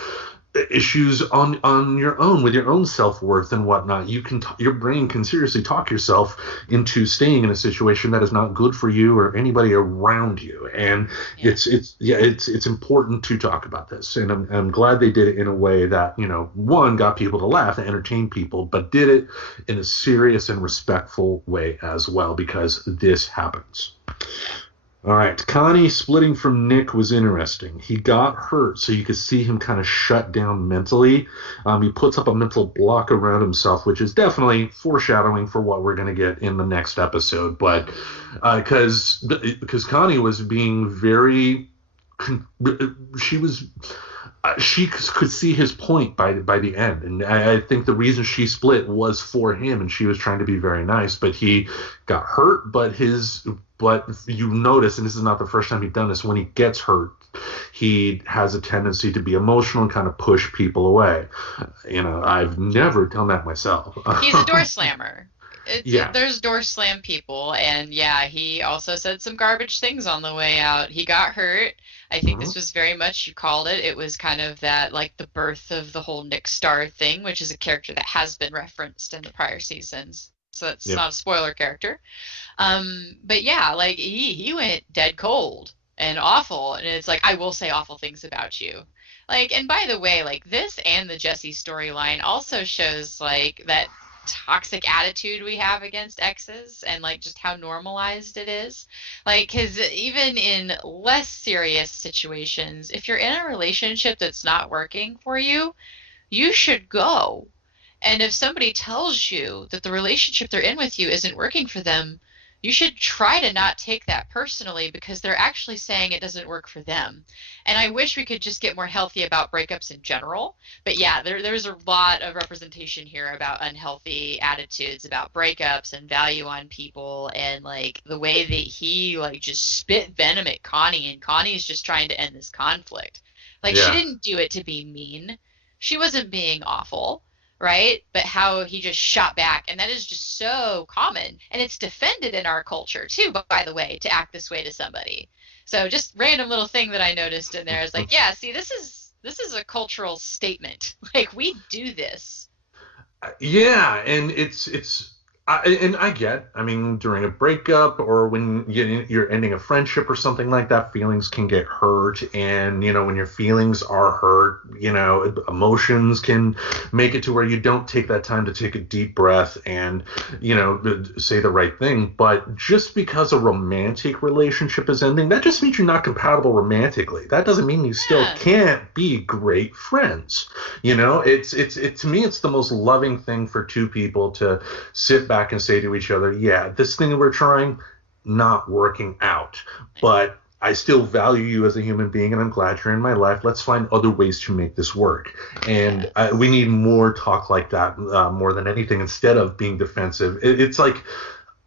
issues on your own with your own self-worth and whatnot, your brain can seriously talk yourself into staying in a situation that is not good for you or anybody around you. And Yeah. it's important to talk about this, and I'm glad they did it in a way that, one, got people to laugh and entertain people, but did it in a serious and respectful way as well, because this happens. All right, Connie splitting from Nick was interesting. He got hurt, so you could see him kind of shut down mentally. He puts up a mental block around himself, which is definitely foreshadowing for what we're going to get in the next episode. But because Connie was being very, she could see his point by the end, and I think the reason she split was for him, and she was trying to be very nice, but he got hurt. But you notice, and this is not the first time he's done this, when he gets hurt, he has a tendency to be emotional and kind of push people away. I've never done that myself. He's a door slammer. Yeah. There's door slam people, and yeah, he also said some garbage things on the way out. He got hurt. I think this was very much, you called it. It was kind of that, like, the birth of the whole Nick Star thing, which is a character that has been referenced in the prior seasons. So that's not a spoiler character. But yeah, like, he went dead cold and awful, and it's like, I will say awful things about you. Like, and by the way, like, this and the Jesse storyline also shows, like, that toxic attitude we have against exes, and like just how normalized it is. Like, because even in less serious situations, if you're in a relationship that's not working for you, you should go. And if somebody tells you that the relationship they're in with you isn't working for them, you should try to not take that personally, because they're actually saying it doesn't work for them. And I wish we could just get more healthy about breakups in general. But yeah, there's a lot of representation here about unhealthy attitudes about breakups and value on people, and like the way that he like just spit venom at Connie, and Connie's just trying to end this conflict. Like, she didn't do it to be mean. She wasn't being awful. Right? But how he just shot back. And that is just so common. And it's defended in our culture, too, by the way, to act this way to somebody. So just random little thing that I noticed in there is like, yeah, see, this is a cultural statement. Like, we do this. Yeah, and it's I mean, during a breakup or when you're ending a friendship or something like that, feelings can get hurt. And, when your feelings are hurt, emotions can make it to where you don't take that time to take a deep breath and, say the right thing. But just because a romantic relationship is ending, that just means you're not compatible romantically. That doesn't mean you still Yeah. can't be great friends. To me, it's the most loving thing for two people to sit back and say to each other, yeah, this thing we're trying, not working out. But I still value you as a human being and I'm glad you're in my life. Let's find other ways to make this work. And we Yes. need more talk like that more than anything instead of being defensive. It's like,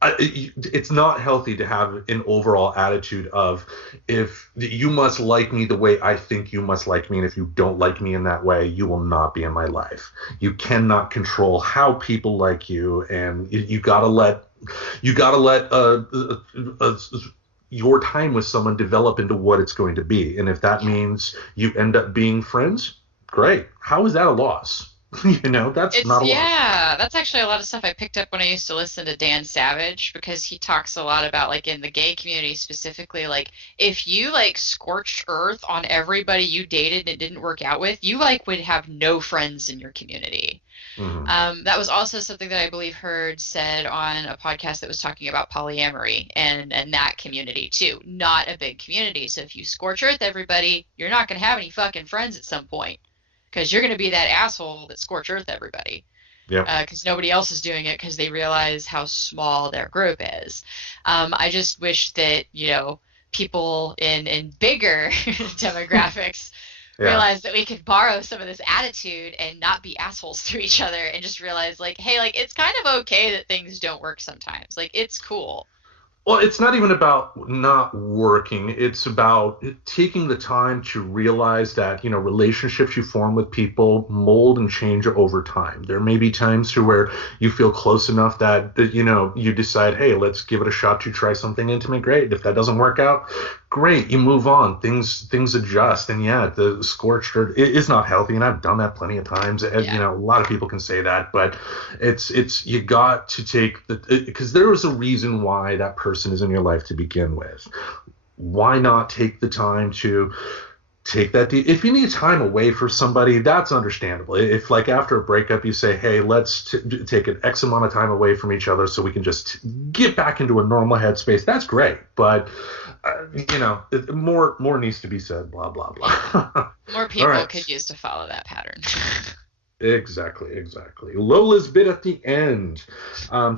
it's not healthy to have an overall attitude of if you must like me the way I think you must like me, and if you don't like me in that way, you will not be in my life. You cannot control how people like you, and you gotta let your time with someone develop into what it's going to be. And if that Yeah. means you end up being friends, great. How is that a loss? That's It's not a loss. yeah, that's actually a lot of stuff I picked up when I used to listen to Dan Savage because he talks a lot about like in the gay community specifically, like if you like scorched earth on everybody you dated and it didn't work out with, you like would have no friends in your community. Hmm. That was also something that I believe heard said on a podcast that was talking about polyamory and that community too. Not a big community. So if you scorch earth everybody, you're not gonna have any fucking friends at some point because you're gonna be that asshole that scorch earth everybody Yep. because nobody else is doing it because they realize how small their group is. I just wish that people in bigger demographics Yeah. realize that we could borrow some of this attitude and not be assholes to each other and just realize like hey like it's kind of okay that things don't work sometimes like it's cool. Well, it's not even about not working. It's about taking the time to realize that, relationships you form with people mold and change over time. There may be times to where you feel close enough that you decide, hey, let's give it a shot to try something intimate. Great. If that doesn't work out, great. You move on. Things adjust. And yeah, the scorched earth is not healthy. And I've done that plenty of times. And, Yeah. a lot of people can say that, but it's you got to take the because there was a reason why that person is in your life to begin with. Why not take the time to take that if you need time away for somebody, that's understandable. If like after a breakup you say, hey, let's take an x amount of time away from each other so we can just get back into a normal headspace, that's great. But more needs to be said, blah blah Yeah. blah. More All people right. could use to follow that pattern. Exactly. Lola's bit at the end,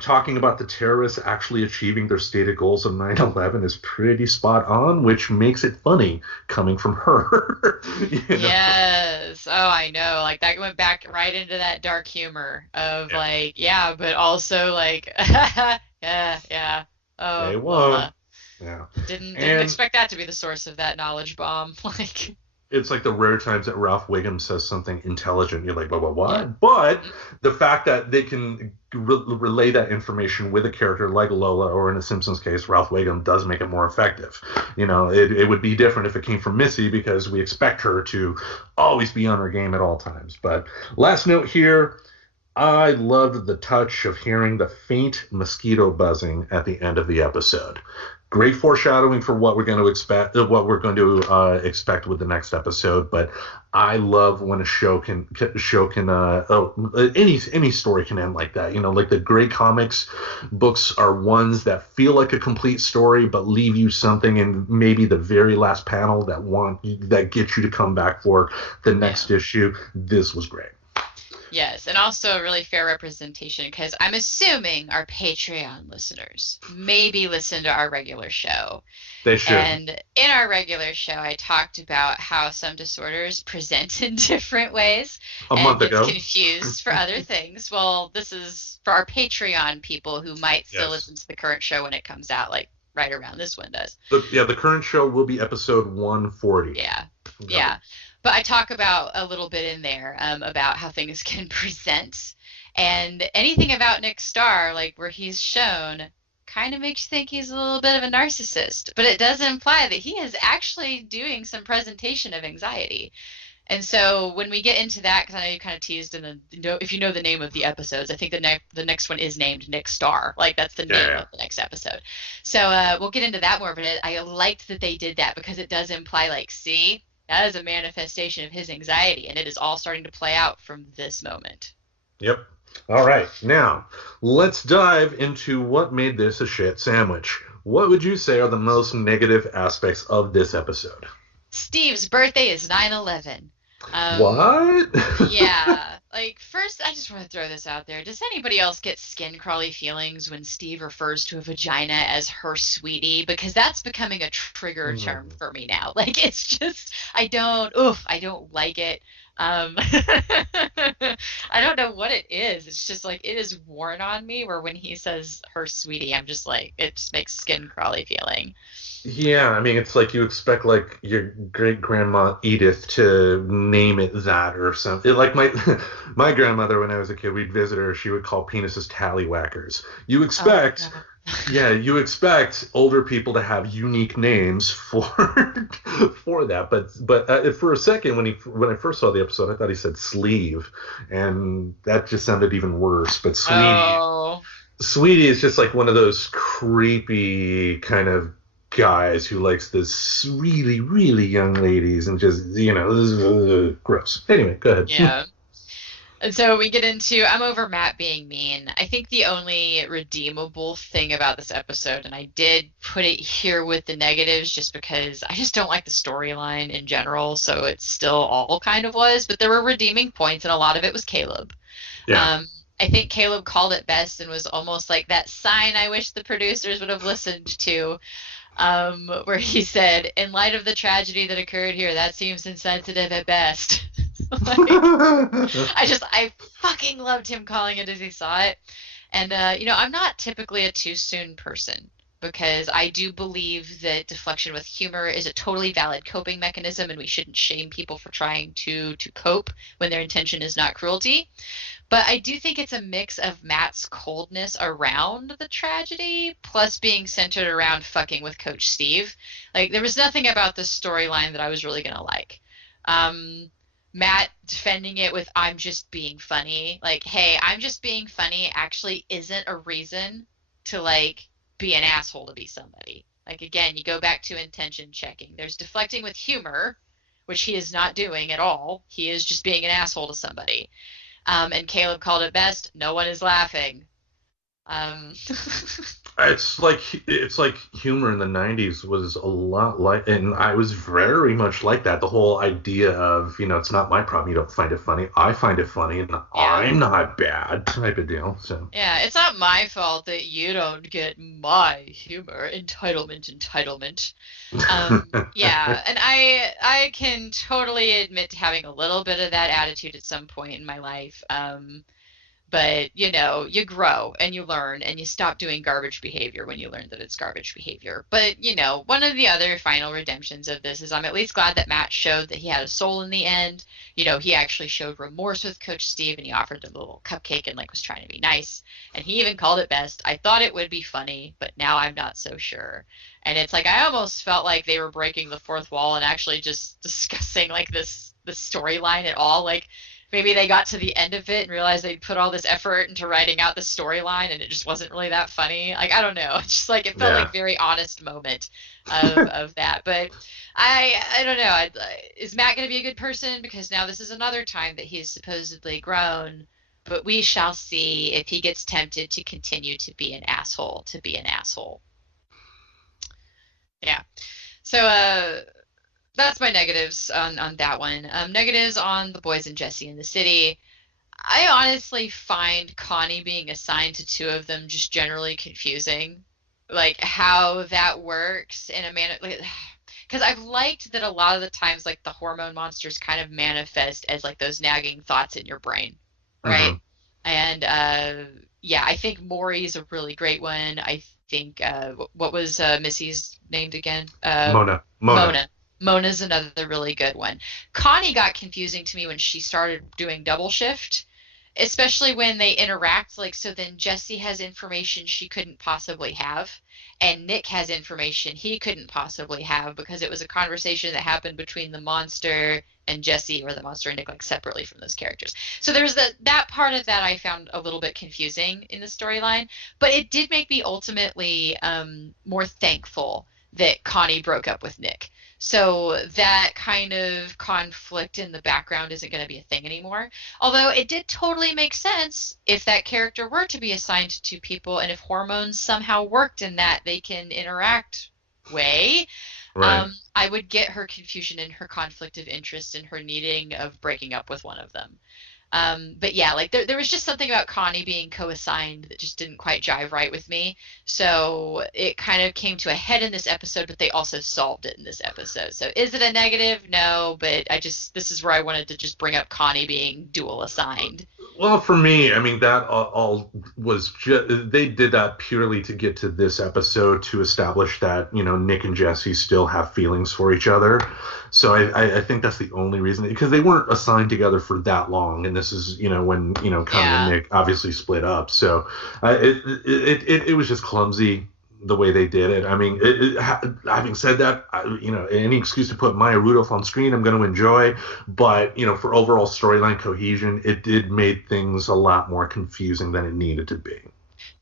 talking about the terrorists actually achieving their stated goals of 9/11 is pretty spot on, which makes it funny coming from her. you know? Yes. Oh, I know. Like that went back right into that dark humor of Yeah, like, yeah, but also like, yeah, yeah. they Oh, won. Lola. Yeah. Didn't And expect that to be the source of that knowledge bomb. Like, it's like the rare times that Ralph Wiggum says something intelligent. You're like, yeah. what? But the fact that they can relay that information with a character like Lola, or in a Simpsons case, Ralph Wiggum, does make it more effective. It would be different if it came from Missy because we expect her to always be on her game at all times. But last note here. I loved the touch of hearing the faint mosquito buzzing at the end of the episode. Great foreshadowing for what we're going to expect with the next episode. But I love when a any story can end like that. Like the great comics books are ones that feel like a complete story, but leave you something in maybe the very last panel that gets you to come back for the Yeah. next issue. This was great. Yes, and also a really fair representation because I'm assuming our Patreon listeners maybe listen to our regular show. They should. And in our regular show, I talked about how some disorders present in different ways A and month gets ago. confused for other things. Well, this is for our Patreon people who might still Yes. listen to the current show when it comes out, like right around this one does. The current show will be episode 140. Yeah, Yep. yeah. But I talk about a little bit in there about how things can present, and anything about Nick Starr, like where he's shown, kind of makes you think he's a little bit of a narcissist. But it does imply that he is actually doing some presentation of anxiety. And so when we get into that, because I know you kind of teased in the, if you know the name of the episodes, I think the next one is named Nick Star. Like that's the Yeah, name yeah. of the next episode. So we'll get into that more. But I liked that they did that because it does imply like, see, that is a manifestation of his anxiety, and it is all starting to play out from this moment. Yep. All right. Now, let's dive into what made this a shit sandwich. What would you say are the most negative aspects of this episode? Steve's birthday is 9/11. Um, What? yeah, like first, I just want to throw this out there. Does anybody else get skin crawly feelings when Steve refers to a vagina as her sweetie? Because that's becoming a trigger term Mm. for me now. Like it's just, I don't like it. I don't know what it is. It's just like it is worn on me. Where when he says her sweetie, I'm just like it just makes skin crawly feeling. Yeah, I mean, it's like you expect like your great grandma Edith to name it that or something. Like my my grandmother, when I was a kid, we'd visit her. She would call penises tallywhackers. You Oh expect, God. yeah, you expect older people to have unique names for for that. But for a second, when I first saw the episode, I thought he said sleeve, and that just sounded even worse. But Oh. Sweetie is just like one of those creepy kind of guys who likes this really, really young ladies and just, this is gross. Anyway, go ahead. Yeah. And so we get into I'm over Matt being mean. I think the only redeemable thing about this episode, and I did put it here with the negatives just because I just don't like the storyline in general, so it still all kind of was, but there were redeeming points, and a lot of it was Caleb. Yeah. Um, I think Caleb called it best and was almost like that sign I wish the producers would have listened to, where he said, "In light of the tragedy that occurred here, that seems insensitive at best." Like, I fucking loved him calling it as he saw it. And, I'm not typically a too soon person because I do believe that deflection with humor is a totally valid coping mechanism and we shouldn't shame people for trying to cope when their intention is not cruelty. But I do think it's a mix of Matt's coldness around the tragedy plus being centered around fucking with Coach Steve. Like, there was nothing about this storyline that I was really going to like. Um, Matt defending it with, I'm just being funny. Like, hey, I'm just being funny actually isn't a reason to, like, be an asshole to be somebody. Like, again, you go back to intention checking. There's deflecting with humor, which he is not doing at all. He is just being an asshole to somebody. And Caleb called it best. No one is laughing. Um, It's like humor in the 90s was a lot like, and I was very much like that. The whole idea of, it's not my problem. You don't find it funny. I find it funny, and yeah. I'm not bad type of deal. So, Yeah, it's not my fault that you don't get my humor. Entitlement, entitlement. Yeah, and I can totally admit to having a little bit of that attitude at some point in my life. But you grow and you learn and you stop doing garbage behavior when you learn that it's garbage behavior. But one of the other final redemptions of this is I'm at least glad that Matt showed that he had a soul in the end. He actually showed remorse with Coach Steve and he offered him a little cupcake and like was trying to be nice. And he even called it best. I thought it would be funny, but now I'm not so sure. And it's like I almost felt like they were breaking the fourth wall and actually just discussing like the storyline at all. Like maybe they got to the end of it and realized they put all this effort into writing out the storyline and it just wasn't really that funny. Like I don't know. It's just like it felt like yeah. a very honest moment of that. But I don't know. Is Matt going to be a good person? Because now this is another time that he's supposedly grown. But we shall see if he gets tempted to continue to be an asshole, to be an asshole. Yeah. So that's my negatives on that one. Negatives on the boys and Jesse in the city. I honestly find Connie being assigned to two of them just generally confusing, like how that works in a manner. Because I've liked that a lot of the times, like the hormone monsters kind of manifest as like those nagging thoughts in your brain, right? Hmm. And yeah, I think Maury's a really great one. I think what was Missy's named again? Mona. Mona. Mona's another really good one. Connie got confusing to me when she started doing double shift especially when they interact. Like, so then Jesse has information she couldn't possibly have, and Nick has information he couldn't possibly have because it was a conversation that happened between the monster and Jesse, or the monster and Nick, like separately from those characters. So there was that part of that I found a little bit confusing in the storyline, but it did make me ultimately more thankful that Connie broke up with Nick. So that kind of conflict in the background isn't going to be a thing anymore. Although it did totally make sense if that character were to be assigned to two people, and if hormones somehow worked in that they can interact way, Right. I would get her confusion and her conflict of interest and her needing of breaking up with one of them. But yeah, like there was just something about Connie being co-assigned that just didn't quite jive right with me. So it kind of came to a head in this episode, but they also solved it in this episode. So is it a negative? No, but this is where I wanted to just bring up Connie being dual assigned. Well, for me, I mean, that all was just, they did that purely to get to this episode to establish that, Nick and Jesse still have feelings for each other. So I think that's the only reason, because they weren't assigned together for that long. And this is, when, Connie and Yeah. Nick obviously split up. So it was just clumsy the way they did it. I mean, having said that, any excuse to put Maya Rudolph on screen, I'm going to enjoy. But, for overall storyline cohesion, it did make things a lot more confusing than it needed to be.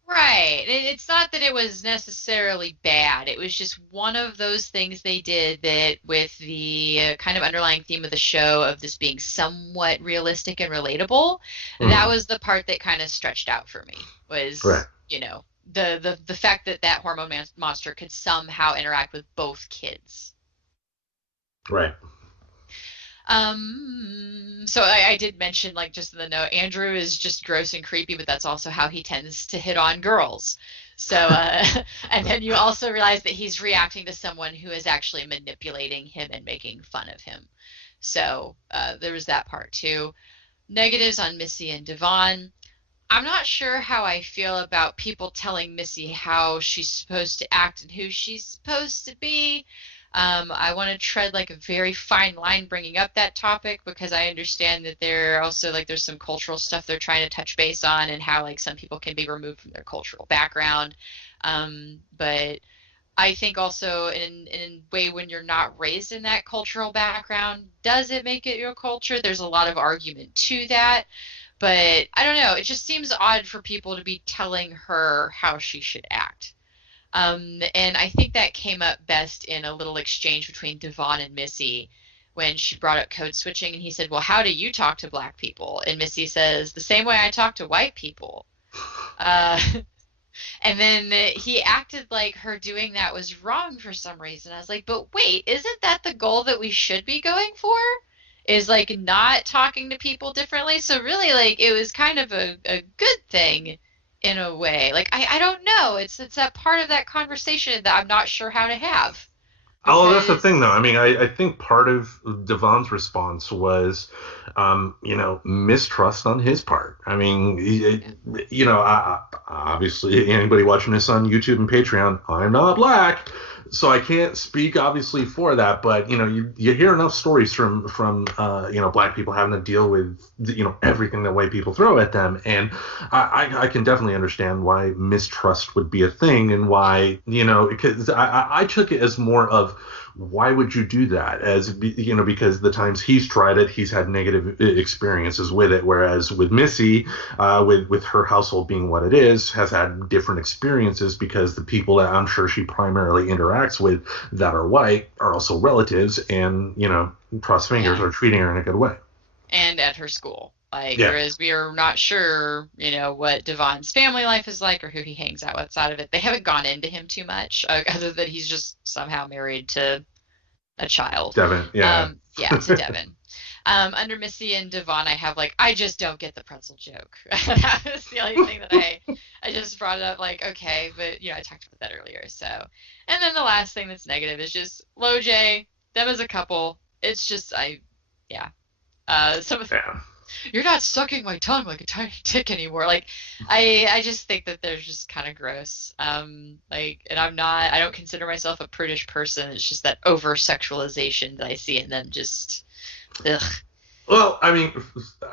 Right. It's not that it was necessarily bad. It was just one of those things they did that, with the kind of underlying theme of the show of this being somewhat realistic and relatable, that Mm-hmm. was the part that kind of stretched out for me. Right. Was, the fact that that hormone monster could somehow interact with both kids. Right. So I did mention, like, just in the note, Andrew is just gross and creepy, but that's also how he tends to hit on girls. So, and then you also realize that he's reacting to someone who is actually manipulating him and making fun of him. So, there was that part too. Negatives on Missy and Devon. I'm not sure how I feel about people telling Missy how she's supposed to act and who she's supposed to be. I want to tread like a very fine line bringing up that topic, because I understand that there also, like, there's some cultural stuff they're trying to touch base on, and how, like, some people can be removed from their cultural background. But I think also in a way, when you're not raised in that cultural background, does it make it your culture? There's a lot of argument to that. But I don't know. It just seems odd for people to be telling her how she should act. And I think that came up best in a little exchange between Devon and Missy when she brought up code switching, and he said, "Well, how do you talk to black people?" And Missy says, "The same way I talk to white people." Uh, and then he acted like her doing that was wrong for some reason. I was like, but wait, isn't that the goal that we should be going for? Is, like, not talking to people differently? So really, like, it was kind of a good thing in a way. Like, I don't know. It's that part of that conversation that I'm not sure how to have. Oh, that's the thing, Because though. I mean, I think part of Devon's response was, mistrust on his part. I mean, obviously, anybody watching this on YouTube and Patreon, I'm not black, so I can't speak obviously for that. But you hear enough stories from black people having to deal with everything that white people throw at them, and I can definitely understand why mistrust would be a thing, and why because I took it as more of, why would you do that? As because the times he's tried it, he's had negative experiences with it. Whereas with Missy, with her household being what it is, has had different experiences, because the people that I'm sure she primarily interacts with that are white are also relatives, and cross fingers, yeah, are treating her in a good way. and at her school. Like, Yeah, whereas we are not sure, what Devon's family life is like or who he hangs out outside of it. They haven't gone into him too much, other than he's just somehow married to a child. Devin. Yeah. Yeah, to Devin. Under Missy and Devon, I have, like, I just don't get the pretzel joke. That was the only thing that I just brought up, like, okay, but I talked about that earlier. So, and then the last thing that's negative is just Lo J, them as a couple. It's just, yeah. Some of Yeah. You're not sucking my tongue like a tiny dick anymore. Like, I just think that they're just kind of gross. Like, and I don't consider myself a prudish person. It's just that over sexualization that I see in them. Just, ugh. Well, I mean,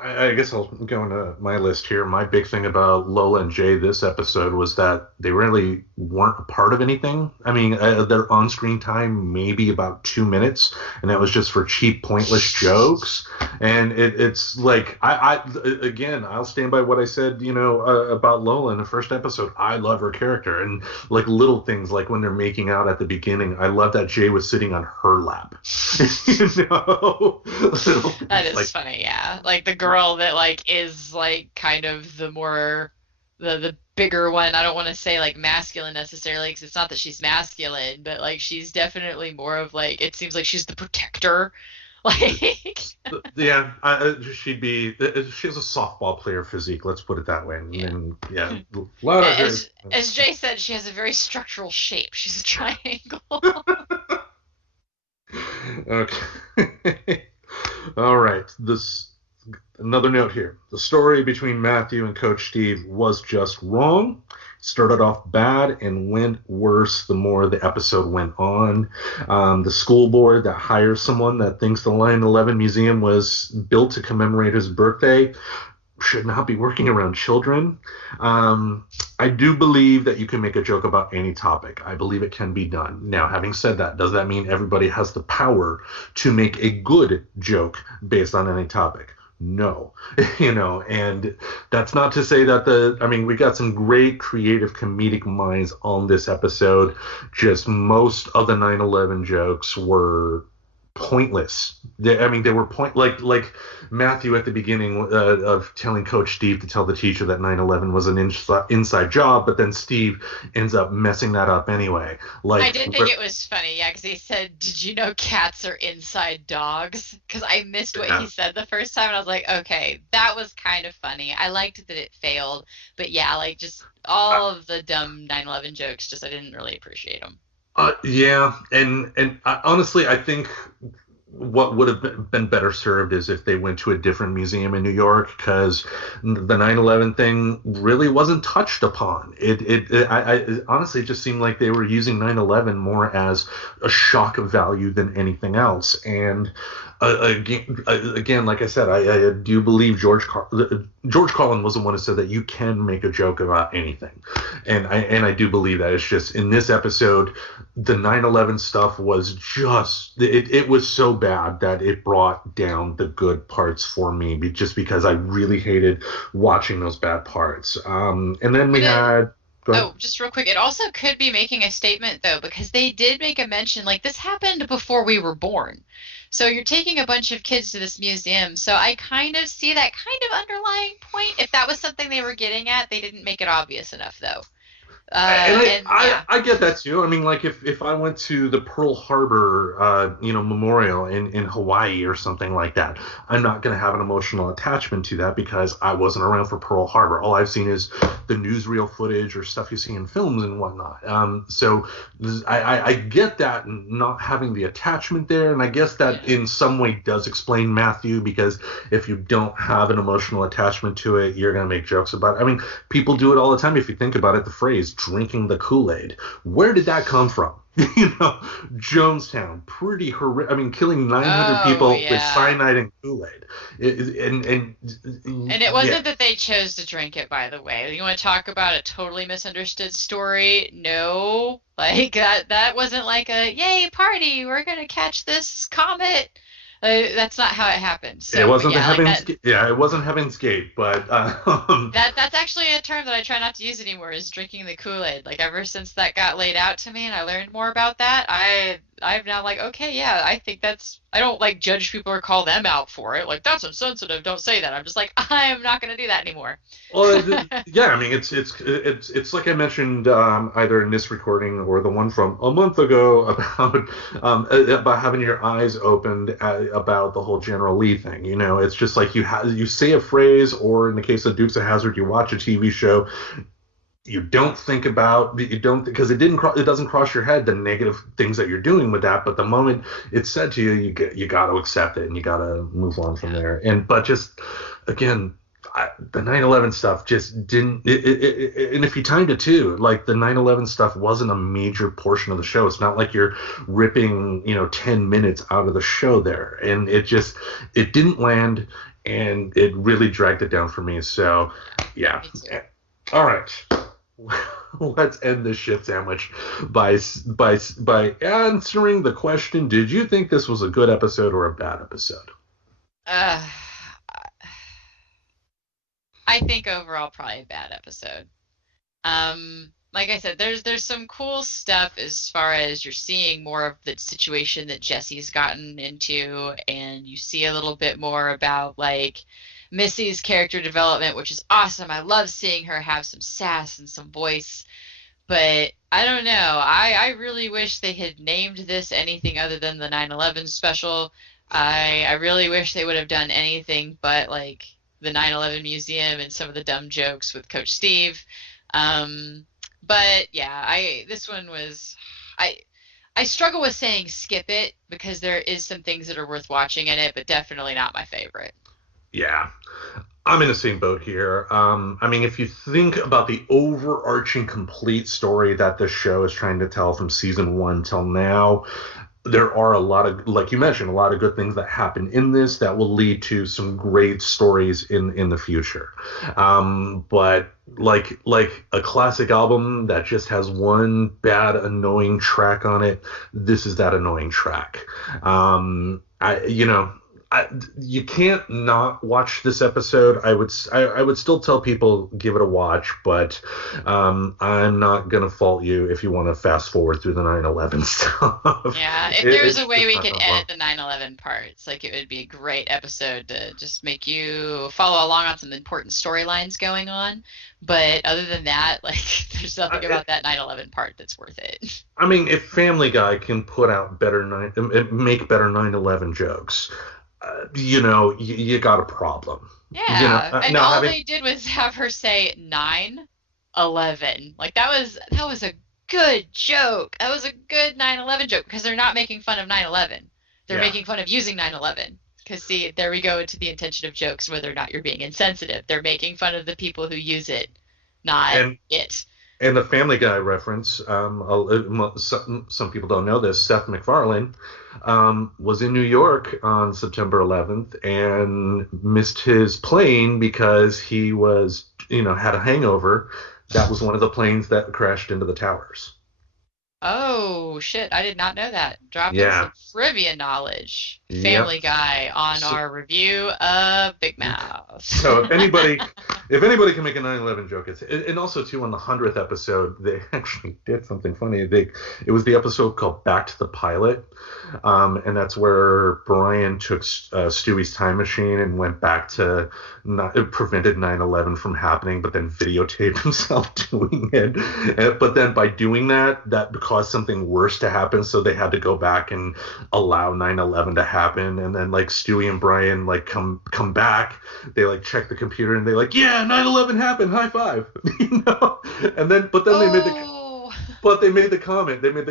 I guess I'll go into my list here. My big thing about Lola and Jay this episode was that they really weren't a part of anything. I mean, their on-screen time maybe about 2 minutes, and that was just for cheap, pointless jokes. And it's like again, I'll stand by what I said, about Lola in the first episode. I love her character, and like little things like when they're making out at the beginning, I love that Jay was sitting on her lap. Little That things is like funny, yeah. Like the girl that like is like kind of the more the bigger one. I don't want to say like masculine necessarily because it's not that she's masculine, but like she's definitely more of like it seems like she's the protector. Like yeah, she has a softball player physique. Let's put it that way. And yeah. then yeah, a lot of her. As Jay said, she has a very structural shape. She's a triangle. Okay. All right. This another note here. The story between Matthew and Coach Steve was just wrong. Started off bad and went worse the more the episode went on. The school board that hires someone that thinks the 9/11 Museum was built to commemorate his birthday should not be working around children. I do believe that you can make a joke about any topic. I believe it can be done. Now, having said that, does that mean everybody has the power to make a good joke based on any topic? No. And that's not to say that we got some great creative comedic minds on this episode. Just most of the 9/11 jokes were pointless. They were like Matthew at the beginning of telling Coach Steve to tell the teacher that 9/11 was an inside job, but then Steve ends up messing that up anyway. I did think it was funny, yeah, because he said, "Did you know cats are inside dogs?" Because I missed what he said the first time, and I was like, okay, that was kind of funny. I liked that it failed, but yeah, like just all of the dumb 9/11 jokes, just I didn't really appreciate them. Yeah, and honestly, I think what would have been better served is if they went to a different museum in New York, because the 9/11 thing really wasn't touched upon. It honestly just seemed like they were using 9/11 more as a shock value than anything else. And again, like I said, I do believe George Carlin was the one who said that you can make a joke about anything, and I do believe that. It's just in this episode, the 9/11 stuff was just it was so bad that it brought down the good parts for me, just because I really hated watching those bad parts. And then we had. Oh, just real quick. It also could be making a statement, though, because they did make a mention, like, this happened before we were born. So you're taking a bunch of kids to this museum. So I kind of see that kind of underlying point. If that was something they were getting at, they didn't make it obvious enough, though. I get that too. I mean, like if I went to the Pearl Harbor, memorial in Hawaii or something like that, I'm not going to have an emotional attachment to that because I wasn't around for Pearl Harbor. All I've seen is the newsreel footage or stuff you see in films and whatnot. So I get that not having the attachment there, and I guess that in some way does explain Matthew, because if you don't have an emotional attachment to it, you're going to make jokes about it. I mean, people do it all the time. If you think about it, the phrase drinking the Kool-Aid. Where did that come from? Jonestown, pretty horrific. I mean, killing 900 people with cyanide and Kool-Aid. And it wasn't that they chose to drink it, by the way. You want to talk about a totally misunderstood story? No. Like, that wasn't like a, yay, party, we're going to catch this comet. That's not how it happened. So, it wasn't it wasn't Heaven's Gate, but that's actually a term that I try not to use anymore, is drinking the Kool-Aid. Like, ever since that got laid out to me and I learned more about that, I'm now like, okay, yeah, I think I don't like judge people or call them out for it. Like, that's insensitive, don't say that. I'm just like, I'm not going to do that anymore. Well, yeah, I mean, it's like I mentioned either in this recording or the one from a month ago about having your eyes opened about the whole General Lee thing. It's just like you say a phrase, or in the case of Dukes of Hazzard, you watch a TV show. You don't think about because it doesn't cross your head the negative things that you're doing with that, but the moment it's said to you, you got to accept it and you got to move on from there. But just again, the 9/11 stuff just didn't. And if you timed it too, like the 9/11 stuff wasn't a major portion of the show. It's not like you're ripping 10 minutes out of the show there, and it didn't land, and it really dragged it down for me. So yeah. All right. Let's end this shit sandwich by answering the question: did you think this was a good episode or a bad episode? Uh, I think overall probably a bad episode. Like I said, there's some cool stuff as far as you're seeing more of the situation that Jesse's gotten into, and you see a little bit more about like Missy's character development, which is awesome. I love seeing her have some sass and some voice. But I don't know. I really wish they had named this anything other than the 9/11 special. I really wish they would have done anything but like the 9/11 museum and some of the dumb jokes with Coach Steve. But yeah, this one was I struggle with saying skip it because there is some things that are worth watching in it, but definitely not my favorite. Yeah, I'm in the same boat here. I mean, if you think about the overarching complete story that this show is trying to tell from season 1 till now, there are a lot of, like you mentioned, a lot of good things that happen in this that will lead to some great stories in the future. But like a classic album that just has one bad, annoying track on it, this is that annoying track. You can't not watch this episode. I would still tell people give it a watch, but I'm not gonna fault you if you want to fast forward through the 9/11 stuff. Yeah, if there was a way we could edit the 9/11 parts, like it would be a great episode to just make you follow along on some important storylines going on. But other than that, like there's nothing about that 9/11 part that's worth it. I mean, if Family Guy can put out make better 9/11 jokes, you got a problem. Yeah, and all they did was have her say 9/11. Like that was a good joke. That was a good 9/11 joke because they're not making fun of 9/11. They're making fun of using 9/11. Because see, there we go to the intention of jokes, whether or not you're being insensitive. They're making fun of the people who use it, not it. And the Family Guy reference, some people don't know this, Seth MacFarlane was in New York on September 11th and missed his plane because he was, had a hangover. That was one of the planes that crashed into the towers. Oh, shit. I did not know that. Dropping some trivia knowledge. Family Guy on our review of Big Mouth. So if anybody can make a 9/11 joke, and also too on the 100th episode, they actually did something funny. It was the episode called Back to the Pilot, and that's where Brian took Stewie's time machine and went back to prevented 9/11 from happening, but then videotaped himself doing it. But then by doing that caused something worse to happen, so they had to go back and allow 9/11 to happen. And then like Stewie and Brian like come back, they like check the computer and they like, yeah, 9/11 happened, high five. And then they made the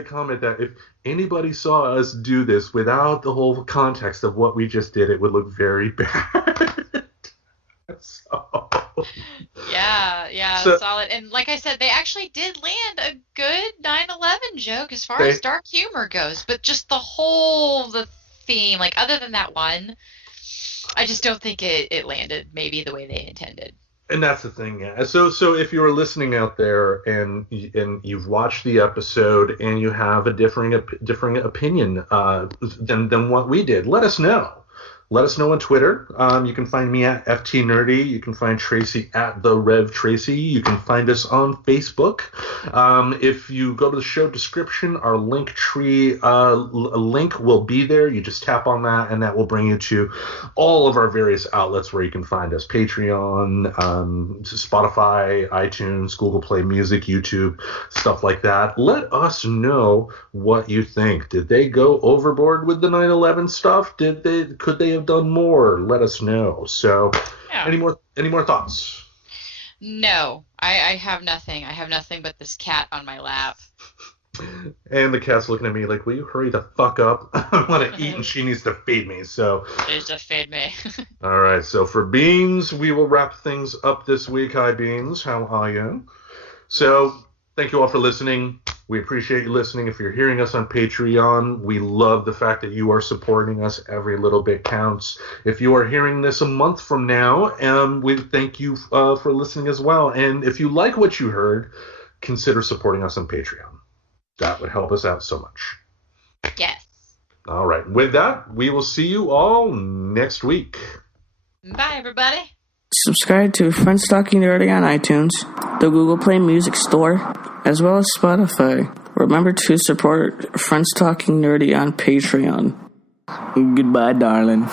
comment that if anybody saw us do this without the whole context of what we just did, it would look very bad. So solid. And like I said, they actually did land a good 9/11 joke as far as dark humor goes, but just the theme, like other than that one, I just don't think it landed maybe the way they intended. And that's the thing, yeah. So if you're listening out there and you've watched the episode and you have a differing opinion than what we did, let us know. Let us know on Twitter. You can find me at FTNerdy. You can find Tracy at the Rev Tracy. You can find us on Facebook. If you go to the show description, our link tree link will be there. You just tap on that, and that will bring you to all of our various outlets where you can find us: Patreon, Spotify, iTunes, Google Play Music, YouTube, stuff like that. Let us know what you think. Did they go overboard with the 9/11 stuff? Could they have done more? Let us know. So any more thoughts? No, I have nothing. I have nothing but this cat on my lap. And the cat's looking at me like, will you hurry the fuck up? I want to eat and she needs to feed me. So, She's to feed me. all right. So for Beans, we will wrap things up this week. Hi, Beans. How are you? So thank you all for listening. We appreciate you listening. If you're hearing us on Patreon, we love the fact that you are supporting us. Every little bit counts. If you are hearing this a month from now, we thank you for listening as well. And if you like what you heard, consider supporting us on Patreon. That would help us out so much. Yes. All right. With that, we will see you all next week. Bye, everybody. Subscribe to Friends Talking Nerdy on iTunes, the Google Play Music Store, as well as Spotify. Remember to support Friends Talking Nerdy on Patreon. Goodbye, darling.